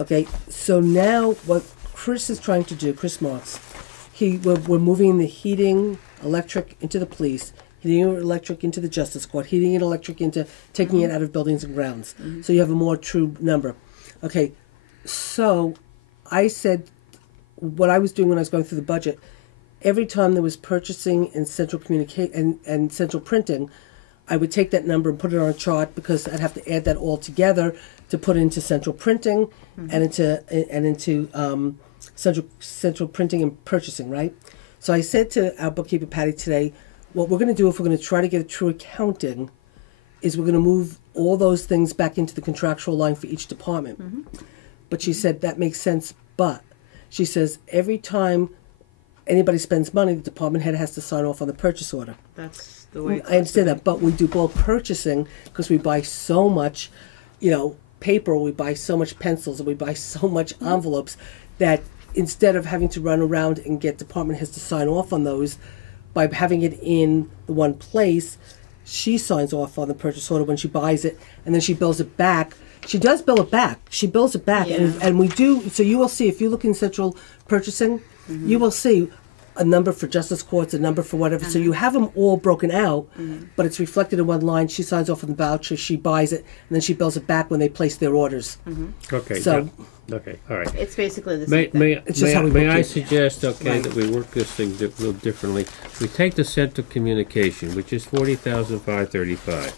Okay, so now what Chris is trying to do, Chris Marks, we're moving the heating, electric into the police, heating and electric into the justice court, heating and electric into taking it out of buildings and grounds. So you have a more true number. Okay, so I said what I was doing when I was going through the budget. Every time there was purchasing and central and central printing, I would take that number and put it on a chart because I'd have to add that all together to put into central printing and into central printing and purchasing, right? So I said to our bookkeeper Patty today, what we're going to do if we're going to try to get a true accounting is we're going to move all those things back into the contractual line for each department. But she said that makes sense, but she says every time anybody spends money, the department head has to sign off on the purchase order. That's the way. I understand that, but we do bulk purchasing because we buy so much, you know, paper, we buy so much pencils, and we buy so much envelopes that instead of having to run around and get department heads to sign off on those, by having it in the one place, she signs off on the purchase order when she buys it, and then she bills it back. She does bill it back. She bills it back, and we do. So you will see if you look in central purchasing, you will see a number for justice courts, a number for whatever. So you have them all broken out, but it's reflected in one line. She signs off on the voucher, she buys it, and then she bills it back when they place their orders. Okay. So- Okay. All right. It's basically the same thing. May, It's just how we may book I it. suggest, okay, Right. that we work this thing a little differently? We take the central communication, which is $40,535.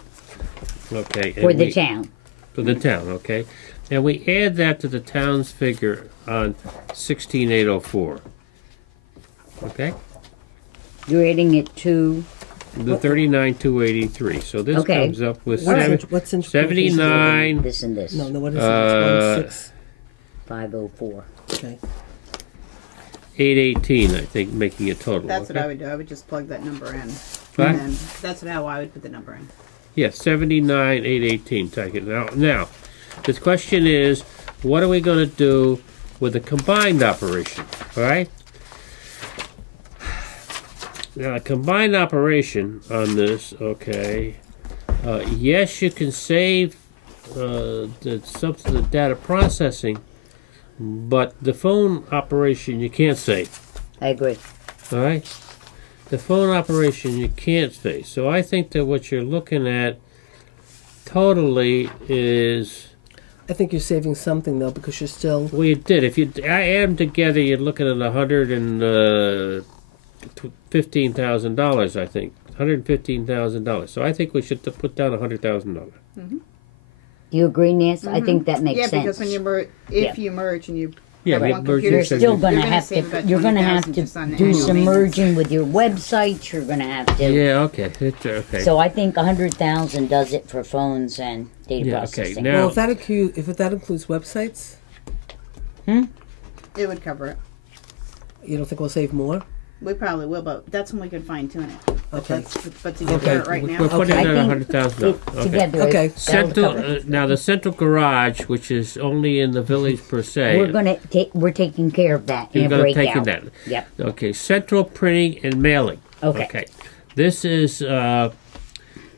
Okay. For and the we- town. For the town, okay, and we add that to the town's figure on 16,804. Okay, You're adding it to. the 39,283. So this Okay. comes up with What's central 79. This and this. No, what is it? It's 1-6. 504. Okay. 818, I think, making it total. That's okay? what I would do. I would just plug that number in. What? And then that's how I would put the number in. Yeah, 79,818. Take it now. Now, the question is, what are we going to do with a combined operation. All right. Now, a combined operation on this, okay. Yes, you can save the data processing, but the phone operation you can't save. I agree. All right. The phone operation you can't save. So I think that what you're looking at totally is. I think you're saving something though because you're still. Well, you did. If you add them together, you're looking at $115,000. I think $115,000. So I think we should put down $100,000. Do you agree, Nancy? I think that makes sense. Yeah, because when you if you merge and you have we one merge computer, it. You're still going to gonna have save to. about You're going to have $20,000 to just on the do annual some maintenance. merging with your websites. You're going to have to. Yeah. Okay. Okay. So I think 100,000 does it for phones and data Yeah, okay, processing. now- Well, if that includes websites, It would cover it. you don't think we'll save more? We probably will, but that's when we can fine tune it. Okay. But to get Okay. it right now, We're putting I in think $100,000. it, Okay. together, Okay. that'll Central cover it. now the central garage, which is only in the village per se. We're taking care of that You're in a going to take breakout. that. Yep. Okay, central printing and mailing. Okay. This is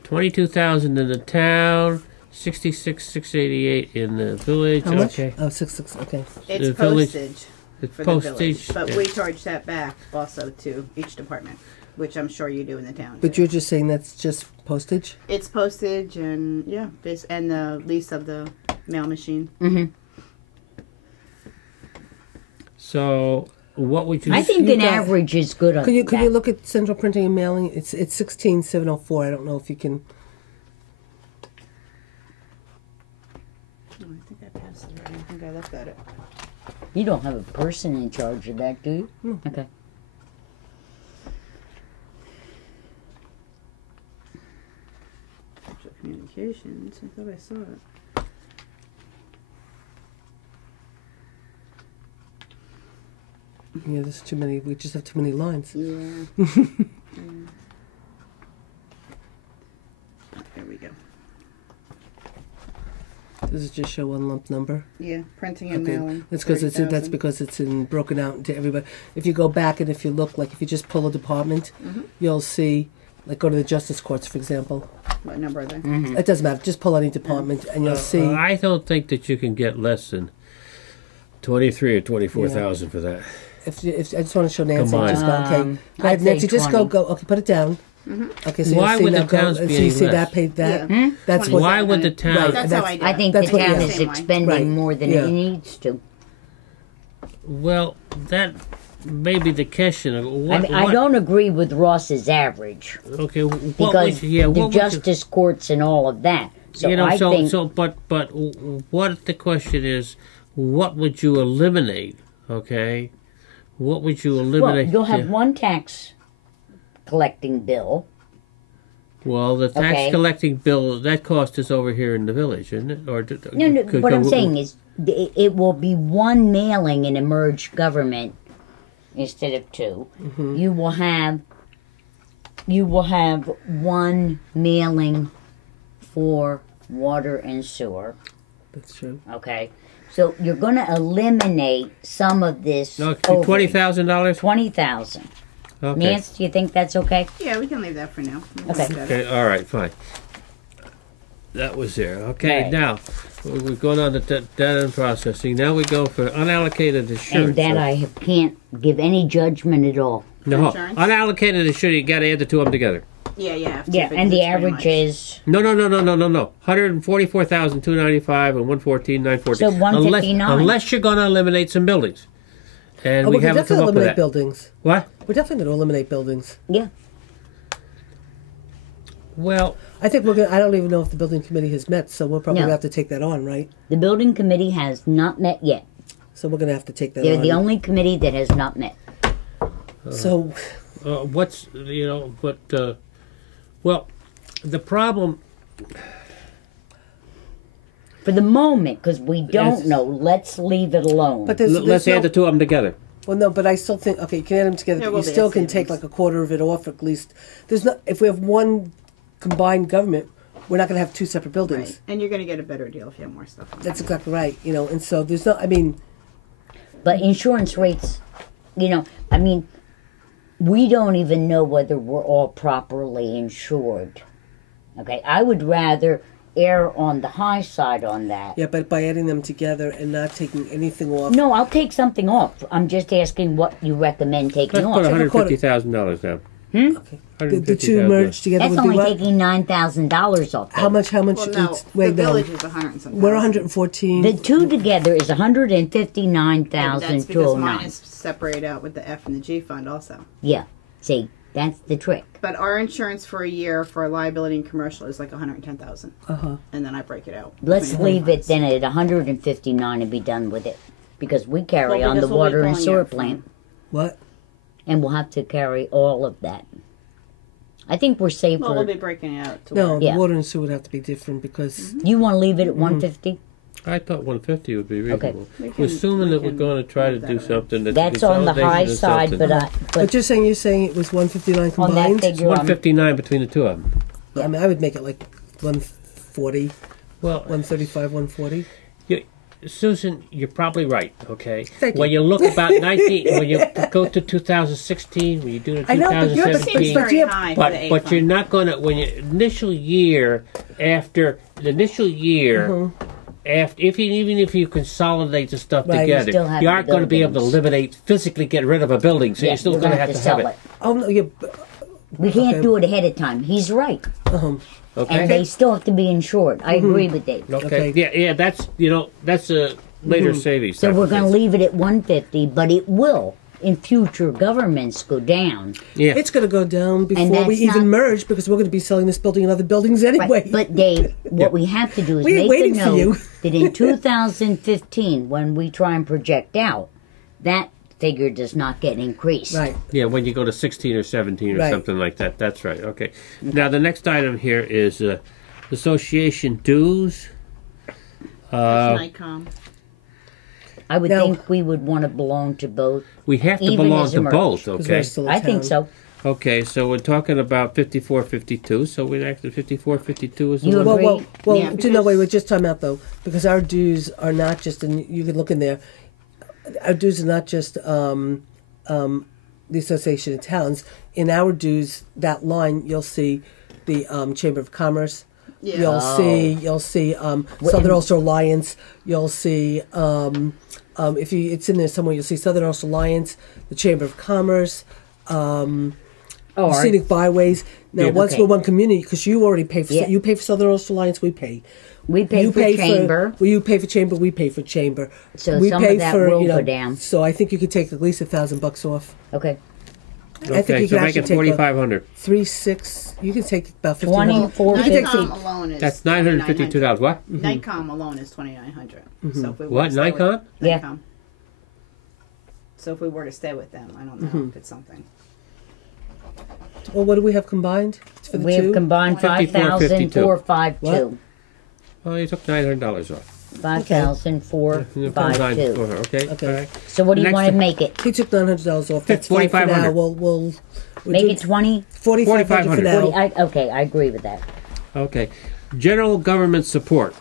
22,000 in the town, 66,688 in the village. How much? Okay, Oh, 6. Okay. it's the village- postage the for postage. the village. But yeah. we charge that back also to each department, which I'm sure you do in the town. But too. you're just saying that's just postage? It's postage and and the lease of the mail machine. So, what would you? I think You an got- average is good on Could you that. look at central printing and mailing? It's 16,704. I don't know if you can. Oh, I think I passed it already. I think I looked at it. You don't have a person in charge of that, do you? No. Okay. Actual communications. I thought I saw it. Yeah, there's too many. We just have too many lines. Yeah. There we go. Does it just show one lump number? Yeah, printing and Okay, mailing. that's because that's 30,000. because it's in broken out into everybody. If you go back and if you look, like if you just pull a department, you'll see, like go to the justice courts, for example. What number are they? It doesn't matter. Just pull any department and you'll see. I don't think that you can get less than 23 or 24,000 for that. If I just want to show Nancy, Combined. just go okay. Go ahead, I'd say Nancy, just 20. go. Okay, put it down. Okay, so Why you'll see would now the towns go, be so you any see less? that paid that. Yeah. That's what. Why would the town? Right. That's that's- how I did I it. think That's the what- town yeah. is Same way. expending Right. more than Yeah. it needs to. Well, that may be the question. I mean, I don't agree with Ross's average Okay, what because would, yeah, the what would you- justice courts and all of that. So you know, I think but what the question is, what would you eliminate? Okay, what would you well, eliminate? you'll have one tax collecting bill. Well, the tax Okay. collecting bill, that cost is over here in the village, isn't it? Or No, what I'm saying is it will be one mailing in a merged government instead of two. You will have one mailing for water and sewer. That's true. Okay, so you're going to eliminate some of this. Okay, $20,000. 20,000. Okay. Nance, do you think that's okay? Yeah, we can leave that for now. We'll Okay. look at it. Okay. All right. Fine. That was there. Okay. All right. Now we're going on to data and processing. Now we go for unallocated insurance. And that I can't give any judgment at all. No, Insurance? unallocated insurance. You got to add the two of them together. Yeah, yeah. Yeah, and the average is No. 144,295 and 114,940. So 159. Unless you're going to eliminate some buildings, and Oh, we we're haven't come definitely up with eliminate that. buildings. What? We're definitely going to eliminate buildings. yeah. Well, I think we're going. I don't even know if the building committee has met, so we're probably No. going to have to take that on, right? The building committee has not met yet. So we're going to have to take that They're on. the only committee that has not met. So what's well, the problem. For the moment, because we don't Yes. know, let's leave it alone. but there's Let's no, add the two of them together. Well, no, but I still think okay, you can add them together. There But will you be a still can take savings. like a quarter of it off at least. There's not if we have one combined government, we're not going to have two separate buildings. Right. And you're going to get a better deal if you have more stuff on That's it. exactly right. You know, and so there's not. I mean, But insurance rates, you know, I mean, we don't even know whether we're all properly insured. Okay, I would rather err on the high side on that. Yeah, but by adding them together and not taking anything off. No, I'll take something off. I'm just asking what you recommend taking Let's put off. $150,000 down. Okay. The two merged together That's would be only what? taking $9,000 off. How much? Well, no, It's, the wait, no. village is 100 and something. We're 114. The two together is That's because mine $159,209. is separated out with the F and the G fund also. Yeah, see, that's the trick. But our insurance for a year for liability and commercial is like 110,000, Uh-huh. and then I break it out. Let's between the leave it funds. then at 159 and be done with it, because we carry Well, on the because we'll be water and pulling sewer it from- plant, What? and we'll have to carry all of that. I think we're safer. Well, we'll be breaking it out. To No, where- Yeah. the water and sewer would have to be different because You want to leave it at 150? I thought 150 would be reasonable. We We're can- assuming we that we're can going to try to move that do around. something that's That's on the high consolidation or side, something. but But you're saying it was 159 on that combined? figure, 159 between the two of them. I mean, I would make it like 140, Well, 135, 140. Susan, you're probably right. Okay. Thank when you. you look about 19, when you go to 2016, when you do the I know, but you're- Seems 2017, very yeah, high for the A but you're fund. not going to when you initial year after the initial year. After, even if you consolidate the stuff Right, you together, still have you the aren't going to be able to buildings. eliminate, physically get rid of a building, so yeah, you're still we're going to gonna have to sell have it. Oh, no, yeah. We can't Okay. do it ahead of time. He's right. Uh-huh. Okay. And they still have to be insured. I agree with Dave. Okay. Okay. Yeah. That's that's a later savings. So type we're of going to thing. leave it at 150, but it will, in future governments, go down. Yeah. It's going to go down before that's we even not- merge because we're going to be selling this building in other buildings anyway. Right. But Dave, what we have to do is We ain't make a waiting for you. note that in 2015, when we try and project out, that figure does not get increased. Right. Yeah, when you go to 16 or 17 or Right. something like that. That's right. Okay. Now, the next item here is association dues. That's NICOM. I would Now- think we would want to belong to both. We have to Even belong as to a merge. both, 'Cause okay? we're still a I think town. so. Okay, so we're talking about 54, 52. So we actually 54, 52 is the You one. Well, agree? well, Yeah, no, because- wait, just time out though, because our dues are not just, and you can look in there, our dues are not just the Association of Towns. In our dues, that line, you'll see the Chamber of Commerce. Yeah. You'll see Southern Ulster Alliance. You'll see if you it's in there somewhere. You'll see Southern Ulster Alliance, the Chamber of Commerce. Or Scenic byways. Now, Yeah. once Okay. we're one community, because you already pay for Yeah. you pay for Southern Ulster Alliance, we pay. we pay You for chamber. well, you pay for chamber. We pay for chamber. So we some pay of that for, will you know, go down. So I think you could take at least $1,000 off. Okay. I think Okay, you so could make actually it take 4,500. 3-6. You can take about 1,500. 24. You can take NICOM alone is That's $952. What? NICOM alone is 2,900. So if we were What, to stay with- Nikon? Yeah. NICOM. So if we were to stay with them, I don't know if it's something. Well, what do we have combined for the We two? have combined 5,452. Oh, you took $900 off. 5,452. Okay. Okay. All right. So what do you Next want to one. make it? He took $900 off. That's fine for now. 4,500. We'll Make do it 20? 4,500 for 4,500. now. Okay, I agree with that. Okay. General government support.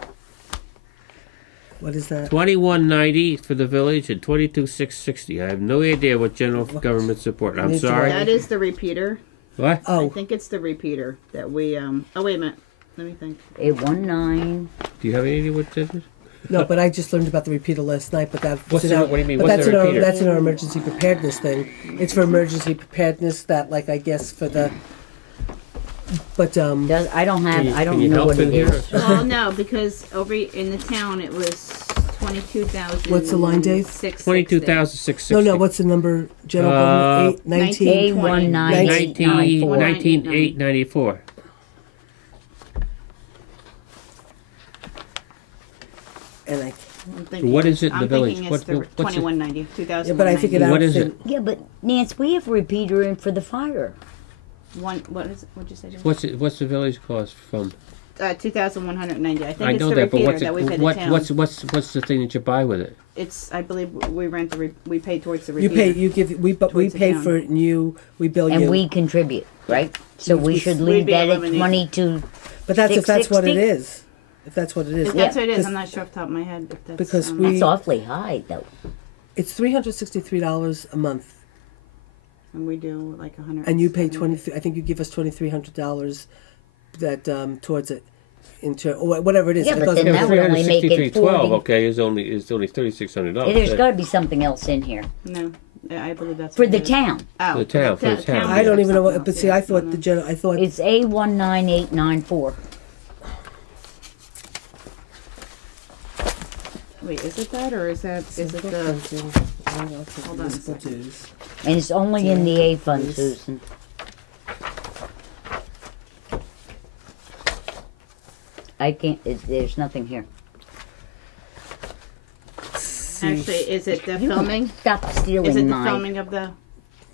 What is that? 2190 for the village and 22,660. I have no idea what general government support. I'm Need to sorry. That is the repeater. What? I Oh, think it's the repeater that we. Oh wait a minute. Let me think. 819. Do you have any idea what that is? no, but I just learned about the repeater last night. But that's What's in the- our, what do you mean? But What's that's the in our repeater? that's in our emergency preparedness thing. It's for emergency preparedness. That like I guess for the. But I don't have. I Can don't you know help what in it here? is. Well, no, because over in the town it was 22,000. What's the line, Dave? 22,660. no, no. What's the number? General government 8, 19. A19894. 19,894. And I. What is it in I'm the village? thinking What- it's the what's it- 2190. 2000. Yeah, but I think it What out is in- it? Yeah, but Nance, we have a repeater in for the fire. What is it? What'd you say? Jim? What's the village cost from? 2,190. I think I it's know the that, but repeater what's it, that we pay the what, town. what's the thing that you buy with it? It's I believe we rent the we pay towards the You repeater. pay. You give. We Towards the pay town. for it, and we bill And you. we contribute, right? So we should We'd leave be that at eliminating- 22. but that's if that's what it 660? is. If that's what it is. If that's what it is, Because- I'm not sure off the top of my head. If that's, because That's we- awfully high, though. It's $363 a month, And we do like 100. and you pay I think you give us $2,300 that towards it, or whatever it is. Yeah, It but goes then in that would only make it 363.12. 40. Okay, is only $3,600. There's got to be something else in here No, I believe that's for what the it is. town. Oh, The town, for the town. I don't even know what. Something But else, see, yeah, I thought the general. I thought It's A19894. Wait, is it that or is that is it the? Hold on a second. And it's only in the A fund, Susan. I can't, there's nothing here. Actually, is it the filming? Stop stealing Is it the mine. filming of the?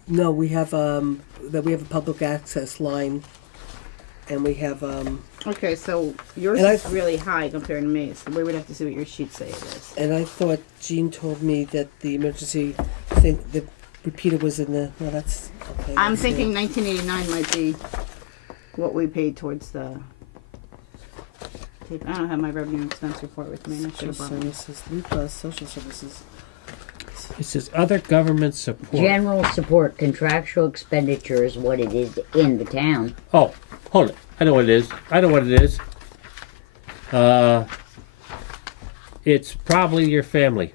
No, we have a public access line, and we have Okay, so yours And is really high compared to me. So we would have to see what your sheets say it is. and I thought Jean told me that the emergency thing, the repeater was in the. No, that's okay. I'm let's see. thinking 1989 might be what we paid towards the. I don't have my revenue and expense report with me. And I should Social have brought it. services, Blue Cross, social services. It says other government support. General support, contractual expenditure is what it is in the town. Oh, hold it. I know what it is. It's probably your family.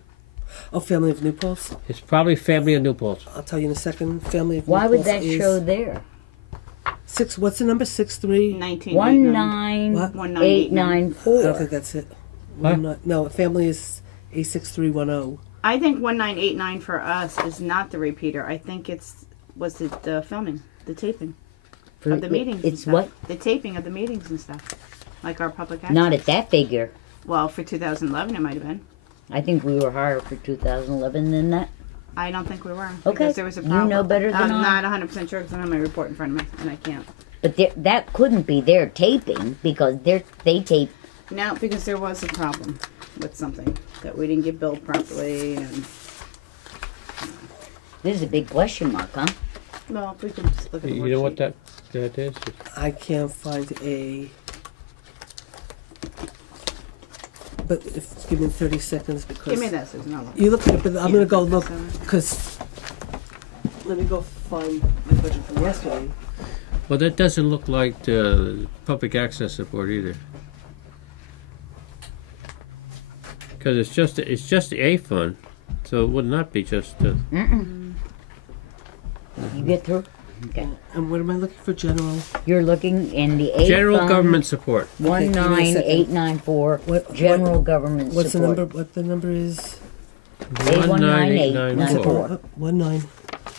Oh, family of New Paltz. It's probably family of New Paltz. I'll tell you in a second. Family of Why New would Paltz that is show there? six? What's the number? 63. 1989. What? 19894. I don't think that's it. No, family is A6310. I think 1989 for us is not the repeater. I think was the filming, the taping of the meetings. and It's stuff. what? The taping of the meetings and stuff, like our public access. Not at that figure. Well, for 2011 it might have been. I think we were higher for 2011 than that. I don't think we were. Okay, Because there was a you problem. know better than I'm I. not 100% sure because I don't have my report in front of me and I can't. But that couldn't be their taping because they tape. No, because there was a problem with something that we didn't get billed properly and. This is a big question mark, huh? Well, if we can just look at the You know what worksheet. that is? I can't find a. But give me 30 seconds because. Give me that, Susan. I'll look. You look at it, but I'm Yeah, gonna go that's look all right. because. Let me go find my budget from yesterday. Well, that doesn't look like the public access support either. Because it's just the A fund, so it would not be just. You get through? Okay. And what am I looking for? General. You're looking in the A General fund, government support. Okay, give me a second. 19894. What- General government What's the support. number? What the number is? A19894. 19.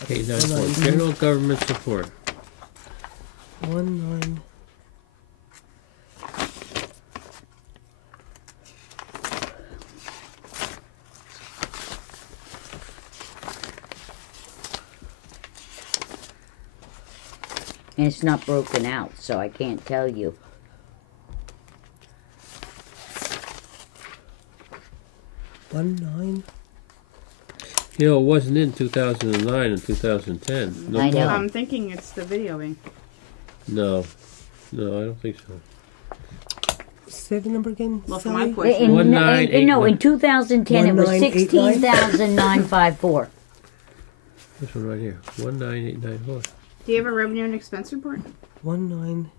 894. General government support. 19. And it's not broken out, so I can't tell you. Nine. You know, it wasn't in 2009 and 2010. No I know. problem. I'm thinking it's the videoing. No, I don't think so. Say the number again. Well, for Sally? my portion. In, 1989. no, in 2010 it was 1989. 16,954. This one right here. 19894. Do you have a revenue and expense report? 19.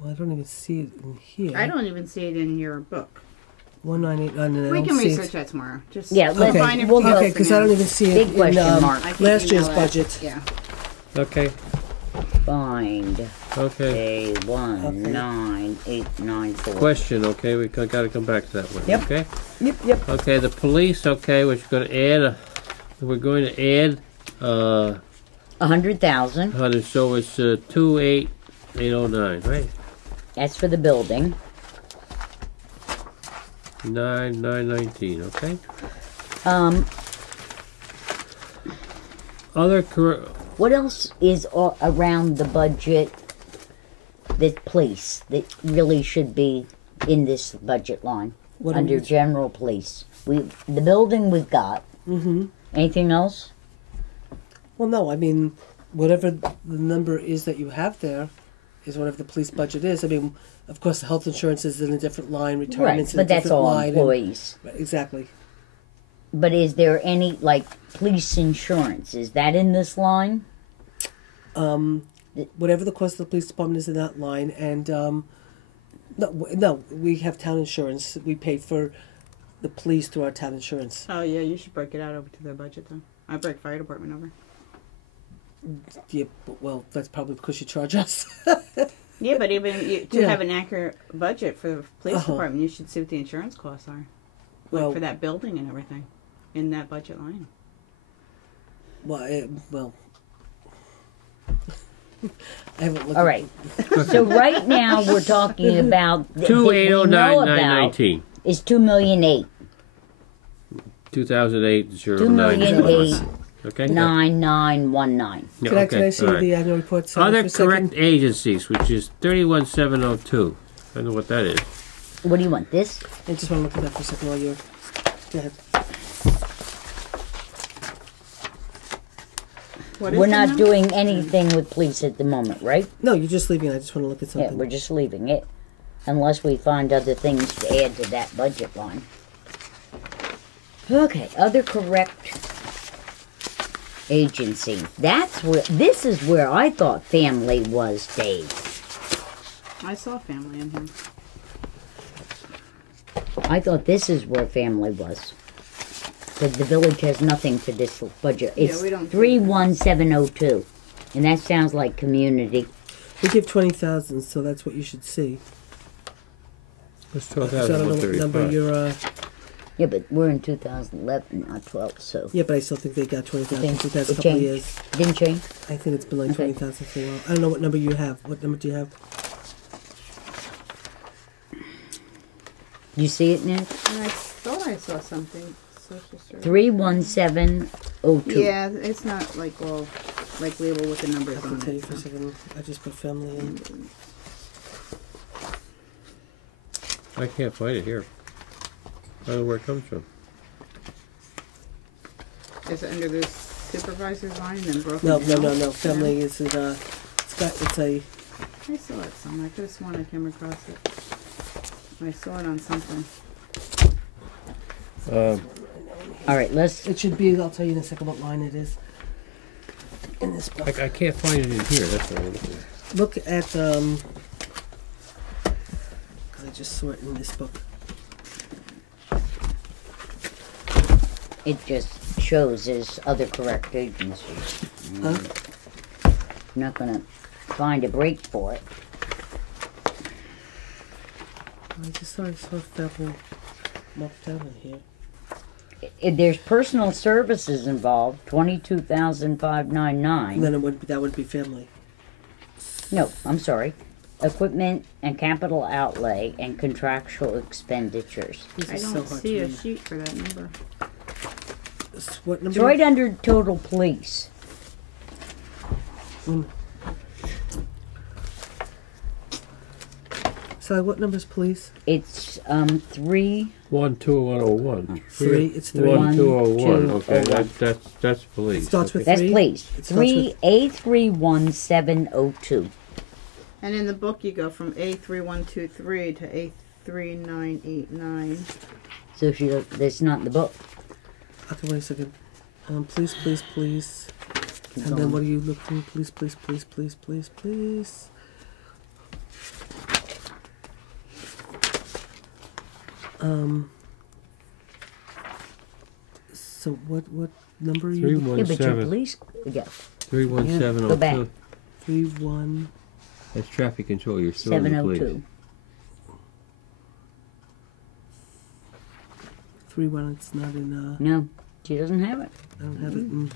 Well, I don't even see it in here. I don't even see it in your book. 1989. And I We don't can see research it. that tomorrow. Just Yeah, let's- Okay. find we'll everything go- Okay, else because I again. don't even see it Big in question mark. I can last year's email it. budget. Yeah. Okay. Find Okay. A19894. Question. Okay, we got to come back to that one. Yep. Okay. Yep. Okay. The police. Okay, we're going to add. We're going to add. 100,000. 100. So it's 28809, right? That's for the building. 919. Okay. What else is around the budget that police that really should be in this budget line What are under we- general police? The building we've got. Mm-hmm. Anything else? Well, no, I mean, whatever the number is that you have there is whatever the police budget is. I mean, of course, the health insurance is in a different line, Right, retirement's in a but that's different all line. employees. Exactly. But is there any, like, police insurance? Is that in this line? Whatever the cost of the police department is in that line, and no, we have town insurance. We pay for the police through our town insurance. Oh yeah, you should break it out over to their budget then. I break fire department over. Yeah, well, that's probably because you charge us. Yeah, but even to Yeah. have an accurate budget for the police Uh-huh. department, you should see what the insurance costs are, Well, for that building and everything, in that budget line. well, I haven't looked. All right. So right now we're talking about that we know 2809919. is 2,000,008. 2008 2,008,9,919. Okay. 9919. Yeah, Can I okay, see all right. the annual report? Other for a second? correct agencies, which is 31702. I don't know what that is. What do you want? This? I just want to look at that for a second while you're. Go ahead. What is We're the not number? doing anything with police at the moment, right? No, you're just leaving it. I just want to look at Yeah, something. we're just leaving it. Unless we find other things to add to that budget line. Okay, other correct agency. That's where, this is where I thought family was, Dave. I saw family in here. I thought this is where family was. Because the village has nothing for this budget. Yeah, It's we don't do 31702. And that sounds like community. We give 20,000, so that's what you should see. That's So I don't know what number 12,135. you're. Yeah, but we're in 2011, not 12, so. Yeah, but I still think they got 20,000 Think for the past it couple of changed? years. Didn't change? I think it's been like Okay. 20,000 for a while. I don't know what number you have. What number do you have? You see it, Nick? And I thought I saw something. Social service. 31702. Yeah, it's not like all like labeled with the numbers I can on tell you it. for a second. I just put family in. I can't find it here. I don't know where it comes from. Is it under the supervisor's line and then broken No, down? no. Family is it's a. I saw it somewhere. I could have sworn I came across it. I saw it on something. All right, let's. It should be. I'll tell you in a second what line it is. In this book. I can't find it in here. That's what I'm looking at. Look at because I just saw it in this book. It just shows there's other correct agencies. Huh? I'm not gonna find a break for it. I just saw family marked down in here. If there's personal services involved, 22,599. And then that would be family. No, I'm sorry. Equipment and capital outlay and contractual expenditures. These I are so don't hard see to a read. sheet for that number. What It's number? right under total police. So what number's police? It's 3. 12101. Three. It's three. 1201. Okay, 1201. that's police. It starts with That's three. police. It starts with- 3A31702. And in the book, you go from A3123 to A3989. So that's not in the book. Okay, wait a second. Police. And then what are you looking? Police. So what number are you? Yeah, but your 317. police. Yeah. 31702. Go back. 3-1. That's traffic control. You're still in the police. 702. 3-1. It's not in. No, she doesn't have it. I don't have it.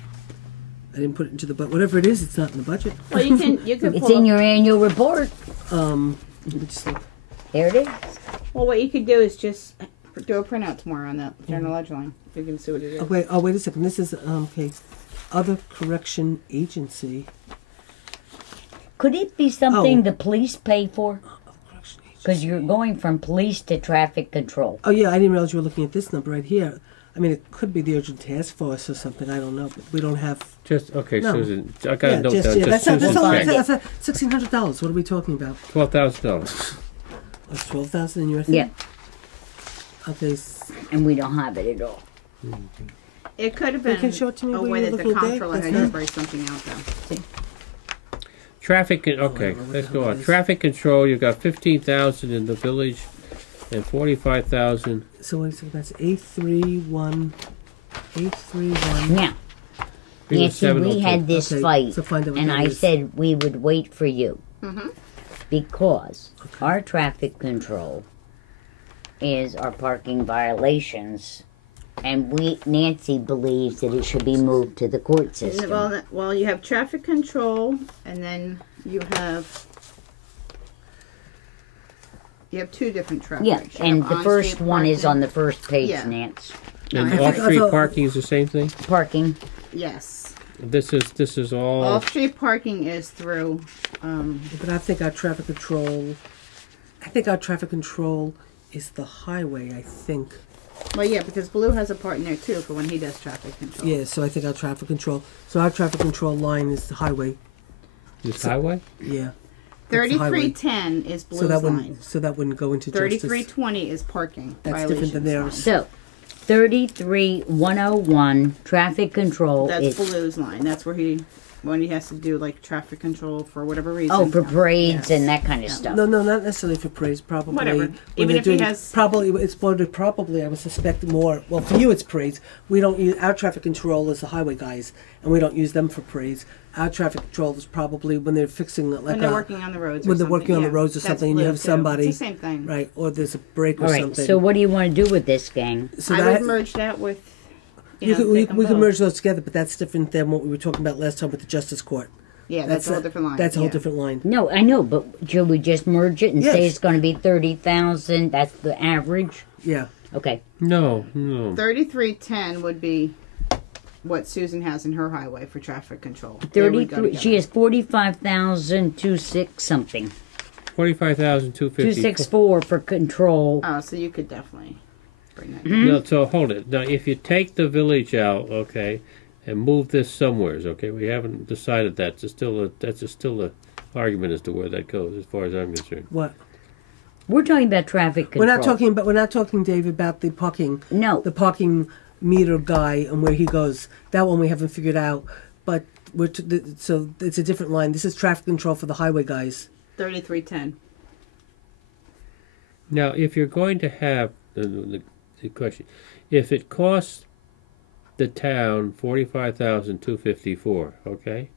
I didn't put it into the budget. Whatever it is, it's not in the budget. Well, you can It's pull in up, your annual report. Let me just look. There it is. well, what you could do is just do a printout tomorrow on that general ledger line. You can see what it is. Wait a second. This is okay. Other correction agency. Could it be something Oh. the police pay for? Because you're going from police to traffic control. Oh yeah, I didn't realize you were looking at this number right here. I mean, it could be the urgent task force or something. I don't know, but we don't have. Just okay, No. Susan. I got a note down. that's Just Susan all. check. That's $1,600. What are we talking about? $12,000. It's 12,000 in your thing. Yeah, Okay. and we don't have it at all. It could have You been can show it to me a when way you're that the looking at that. comptroller That's had to fine. write something out though. See? Traffic. Okay, let's go on. Traffic control. You've got 15,000 in the village, and 45,000. So wait, so that's 831. 831. Now, It was Nancy, we 702. had this Okay, fight, so find out what and that I is. said we would wait for you. Mm-hmm. Because our traffic control is our parking violations, and Nancy believes that it should be moved to the court system. Well, you have traffic control, and then you have two different traffic. Yeah, You and have the first on-street one is parking. on the first page, Yeah. Nance. And I think- off-street I thought- parking is the same thing. Parking. Yes. This is all. Off-street parking is through. But I think our traffic control. I think our traffic control is the highway. I think. Well, yeah, because Blue has a part in there too for when he does traffic control. Yeah. So I think our traffic control. So our traffic control line is the highway. This highway. Yeah. That's the highway. 3310 is Blue's So that line. wouldn't. So that wouldn't go into justice. 3320 is parking. That's different than violations theirs. line. So, 33101 traffic control That's is Blue's line. That's where when he has to do like traffic control for whatever reason. oh for parades Yes. and that kind of Yeah. stuff. No, not necessarily for praise. Probably Whatever. when Even they're if he doing- has- probably it's voted probably. I would suspect more. Well, for you it's praise. We don't use our traffic control is the highway guys, and we don't use them for praise. Our traffic control is probably when they're fixing like when they're working on the roads. when or they're working on something, the roads or That's something, and you Blue, have too. somebody It's the same thing. right, or there's a break or All right, something. so what do you want to do with this, gang? So I that would merge that with. you could, we take them can both. merge those together, but that's different than what we were talking about last time with the justice court. Yeah, that's a whole different line. That's a whole yeah. different line. No, I know, but should we just merge it and say Yes. it's going to be 30,000? That's the average. Yeah. Okay. No. 3310 would be what Susan has in her highway for traffic control. They would go 33. She together. has 45,206 something. 45,250. 264 for control. Oh, so you could definitely bring that. Mm-hmm. No, so hold it. Now, if you take the village out, okay, and move this somewheres, okay, we haven't decided that. That's still a argument as to where that goes, as far as I'm concerned. What? We're talking about traffic control. We're not talking, Dave, about the parking. No. The parking meter guy and where he goes. That one we haven't figured out. But so it's a different line. This is traffic control for the highway guys. 3310. Now, if you're going to have the question, if it costs the town 45,254, okay,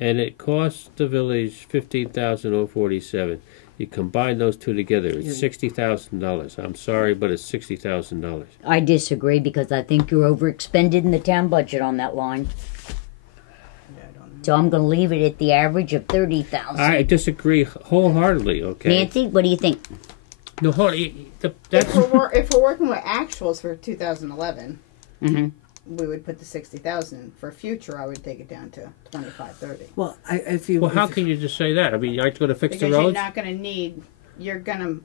and it costs the village 15,047, you combine those two together, it's $60,000. I'm sorry, but it's $60,000. I disagree because I think you're overexpended in the town budget on that line. So I'm going to leave it at the average of 30,000. I disagree wholeheartedly. Okay, Nancy, what do you think? no, hold on. That's If we're working with actuals for 2011, Mm-hmm. we would put the 60,000. For future, I would take it down to 2530. Well, if you well. How can you just say that? I mean, aren't you going to fix Because the you're roads? not going to need. You're going to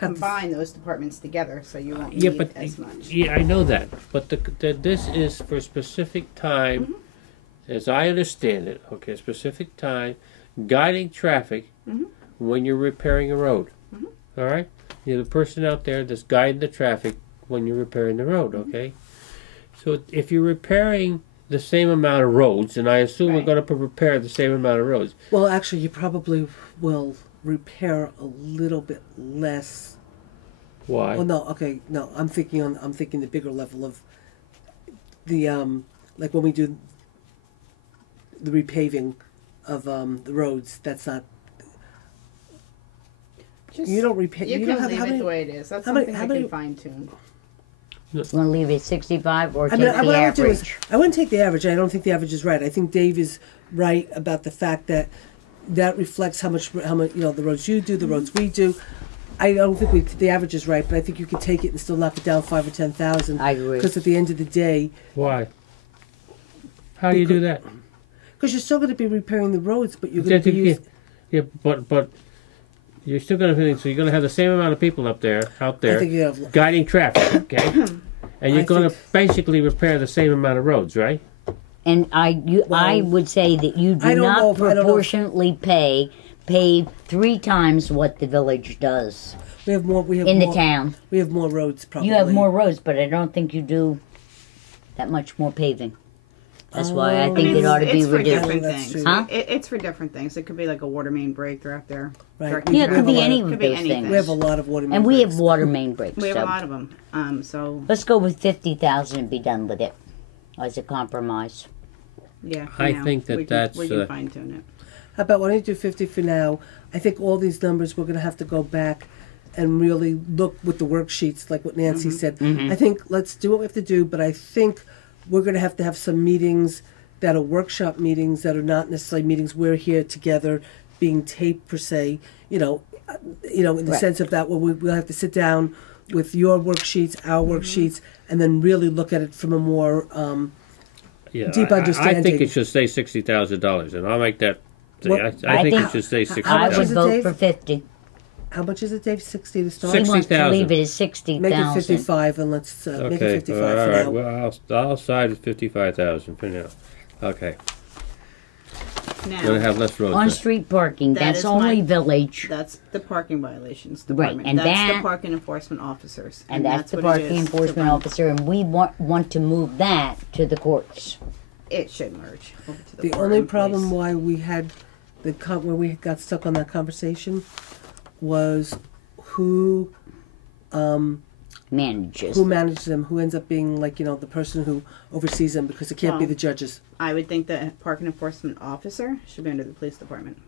have to- combine those departments together, so you won't Yeah, need but as much. yeah, I know that. But this is for a specific time, as I understand it. Okay, specific time, guiding traffic when you're repairing a road. All right, you're the person out there that's guiding the traffic when you're repairing the road. Okay, so if you're repairing the same amount of roads, and I assume we're Right. going to repair the same amount of roads. Well, actually, you probably will repair a little bit less. Why? Well, no, okay, no. I'm thinking the bigger level of the like when we do the repaving of the roads. That's not. Just, You don't repay. You You can don't have leave how it many. the way it is. That's how many- something how I many- can fine tune. You want to leave it at 65 or take I mean, the what I would do is average? I wouldn't take the average. I don't think the average is right. I think Dave is right about the fact that reflects how much the roads you do, the roads we do. I don't think the average is right, but I think you could take it and still knock it down 5 or 10,000. I agree. Because at the end of the day, Why? How do you do that? because you're still going to be repairing the roads, but you're going to be using. Yeah, but you're still going to so you're going to have the same amount of people out there I think you have. guiding traffic, okay? And you're I going to think- basically repair the same amount of roads, right? And I Well, would say that you do I don't know not if- I don't know if- proportionately pay 3 times what the village does We have more. We have in more, the town. We have more roads. Probably You have more roads, but I don't think you do that much more paving. That's why I Oh. think it ought to be it's for reduced. different That's things. true. Huh? It's for different things. It could be like a water main break throughout there. Right. Directing Yeah, it could traffic. be any of Could be those anything. things. We have a lot of water main And we have breaks. water main breaks. We have so a lot of them. So let's go with 50,000 and be done with it as a compromise. yeah. for I now. think that we can, that's, we can fine tune it. How about why don't you do 50 for now? I think all these numbers we're going to have to go back and really look with the worksheets, like what Nancy said. I think let's do what we have to do, but I think we're going to have some meetings that are workshop meetings that are not necessarily meetings we're here together being taped per se. In the Right. sense of that, where we'll have to sit down with your worksheets, our worksheets, and then really look at it from a more Yeah, deep I think understanding. it should say $60,000, and I'll make that. Thing. What- I think think- it should say How I much would is it, 60,000. vote Dave? for 50. how much is it, Dave? 60 to start. He wants to 60,000. leave it at Make it 50,000. 55, and let's make it Okay, 55 all for right. now. Well, I'll side with 55,000 for now. Okay, Now, gonna have less roads. On there. street parking, That that's is only my- village. that's the parking violations Right, department. and that's the that- parking enforcement officers. And that's the what it parking is to enforcement run. officer, and we want to move that to the courts. It should merge over to the The park only and problem police. why we had where we got stuck on that conversation was who Manages. manages them, who ends up being like the person who oversees them, because it can't be Well, the judges. I would think the parking enforcement officer should be under the police department.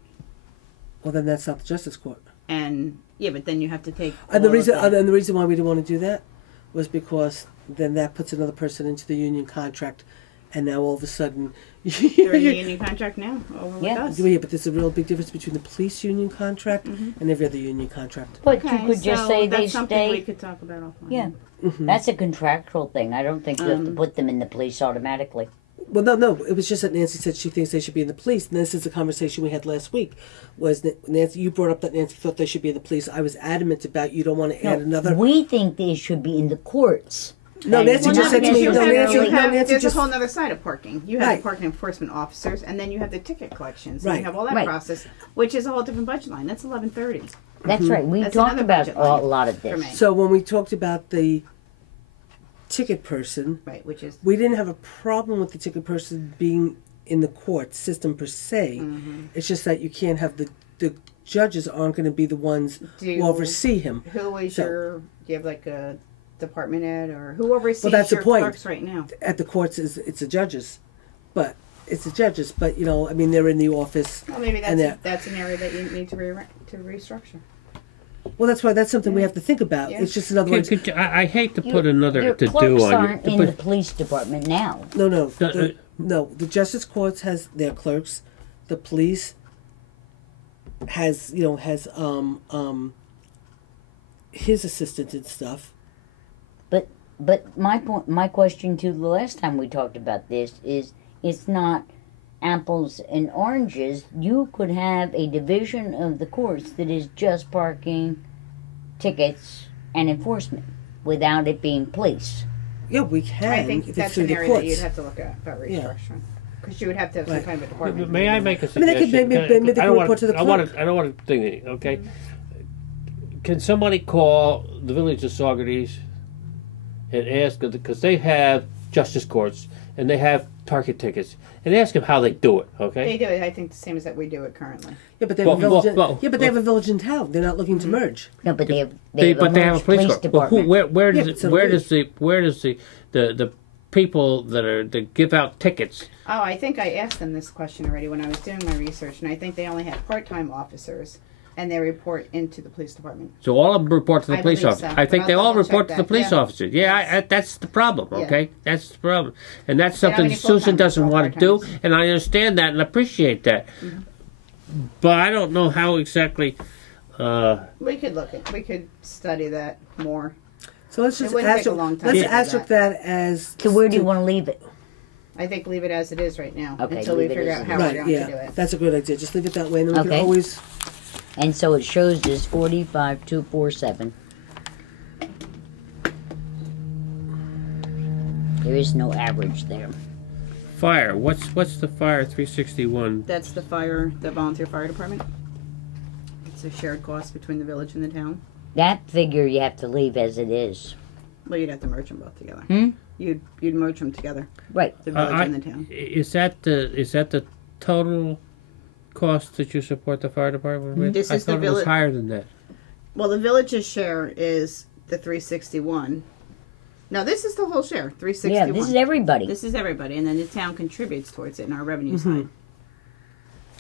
Well, then that's not the justice court. And yeah, but then you have to take. And the all of reason that. and the reason why we didn't want to do that was because then that puts another person into the union contract, and now all of a sudden. They're in the union contract now over with Yeah. us. Yeah, but there's a real big difference between the police union contract and every other union contract. But Okay, you could just so say that's they something we stay. could talk about offline. Yeah, that's a contractual thing. I don't think you have to put them in the police automatically. Well, no. It was just that Nancy said she thinks they should be in the police, and this is a conversation we had last week. Was that Nancy? You brought up that Nancy thought they should be in the police. I was adamant about you don't want to add another. We think they should be in the courts. No, And Nancy we're just not said to me. You No, have, Nancy. you No, have, Nancy there's just. a whole other side of parking. You have Right. the parking enforcement officers, and then you have the ticket collections. Right. And you have all that Right. process, which is a whole different budget line. That's 1130 That's right. We That's talked another about budget a line lot of for this. me. So when we talked about the ticket person, right? Which is we didn't have a problem with the ticket person being in the court system per se. It's just that you can't have the judges aren't going to be the ones Do who you- oversee him. who is So- your? Do you have like a department head or who oversees Well, that's the your point. clerks right now? At the courts, it's the judges, but it's the judges. But I mean, they're in the office. Well, maybe And that's an area that you need to restructure. Well, that's why that's something we have to think about. Yeah. It's just in other words. I hate to put another Your to clerks do on aren't you. in the police department now. No. Uh, No, the justice courts has their clerks. The police has his assistant and stuff. But my question to the last time we talked about this is, it's not apples and oranges. You could have a division of the courts that is just parking, tickets, and enforcement without it being police. Yeah, we can. I think if it's that's through an the area that courts. you'd have to look at about Yeah. restructuring. Because you would have to have some Right. kind of a department. May I make a I mean, they suggestion? could maybe they can report to the I want clerk. to. I don't want to think anything. Okay. Can somebody call the village of Saugerties and ask, because they have justice courts and they have target tickets, and ask them how they do it? Okay. They do it, I think, the same as that we do it currently. Yeah, but they have a Well, village. well, Yeah, but they have a village in town. They're not looking to merge. No, but they have But they have a merged police court. Well, department. where Yeah, does but so where do does the people that give out tickets? Oh, I think I asked them this question already when I was doing my research, and I think they only have part-time officers, and they report into the police department. So all of them report to the I police believe officer. so, I think but they I'll all double report check to the that. police Yeah. officer. Yeah, that's the problem. Yeah. Okay, that's the problem, and that's They don't have something any Susan full-time, doesn't all want to do, part-timers. and I understand that and appreciate that. But I don't know how exactly. We could study that more. So let's just It wouldn't take a long time let's to do asterisk that as. So where do you want to leave it? I think leave it as it is right now Okay, until we leave it figure as out it how is. we're Right, going to do yeah, it. that's a good idea. Just leave it that way, and then we Okay. can always. And so it shows this 45,247. There is no average there. Fire. What's the fire 361? That's the volunteer fire department. It's a shared cost between the village and the town. That figure you have to leave as it is. Well, you'd have to merge them both together. Hmm? You'd merge them together, Right. the village and the town. Is that the total cost that you support the fire department with? This I is the thought it was village- higher than that. Well, the village's share is the 361. No, this is the whole share, 361. Yeah, this is everybody. This is everybody, and then the town contributes towards it in our revenue side.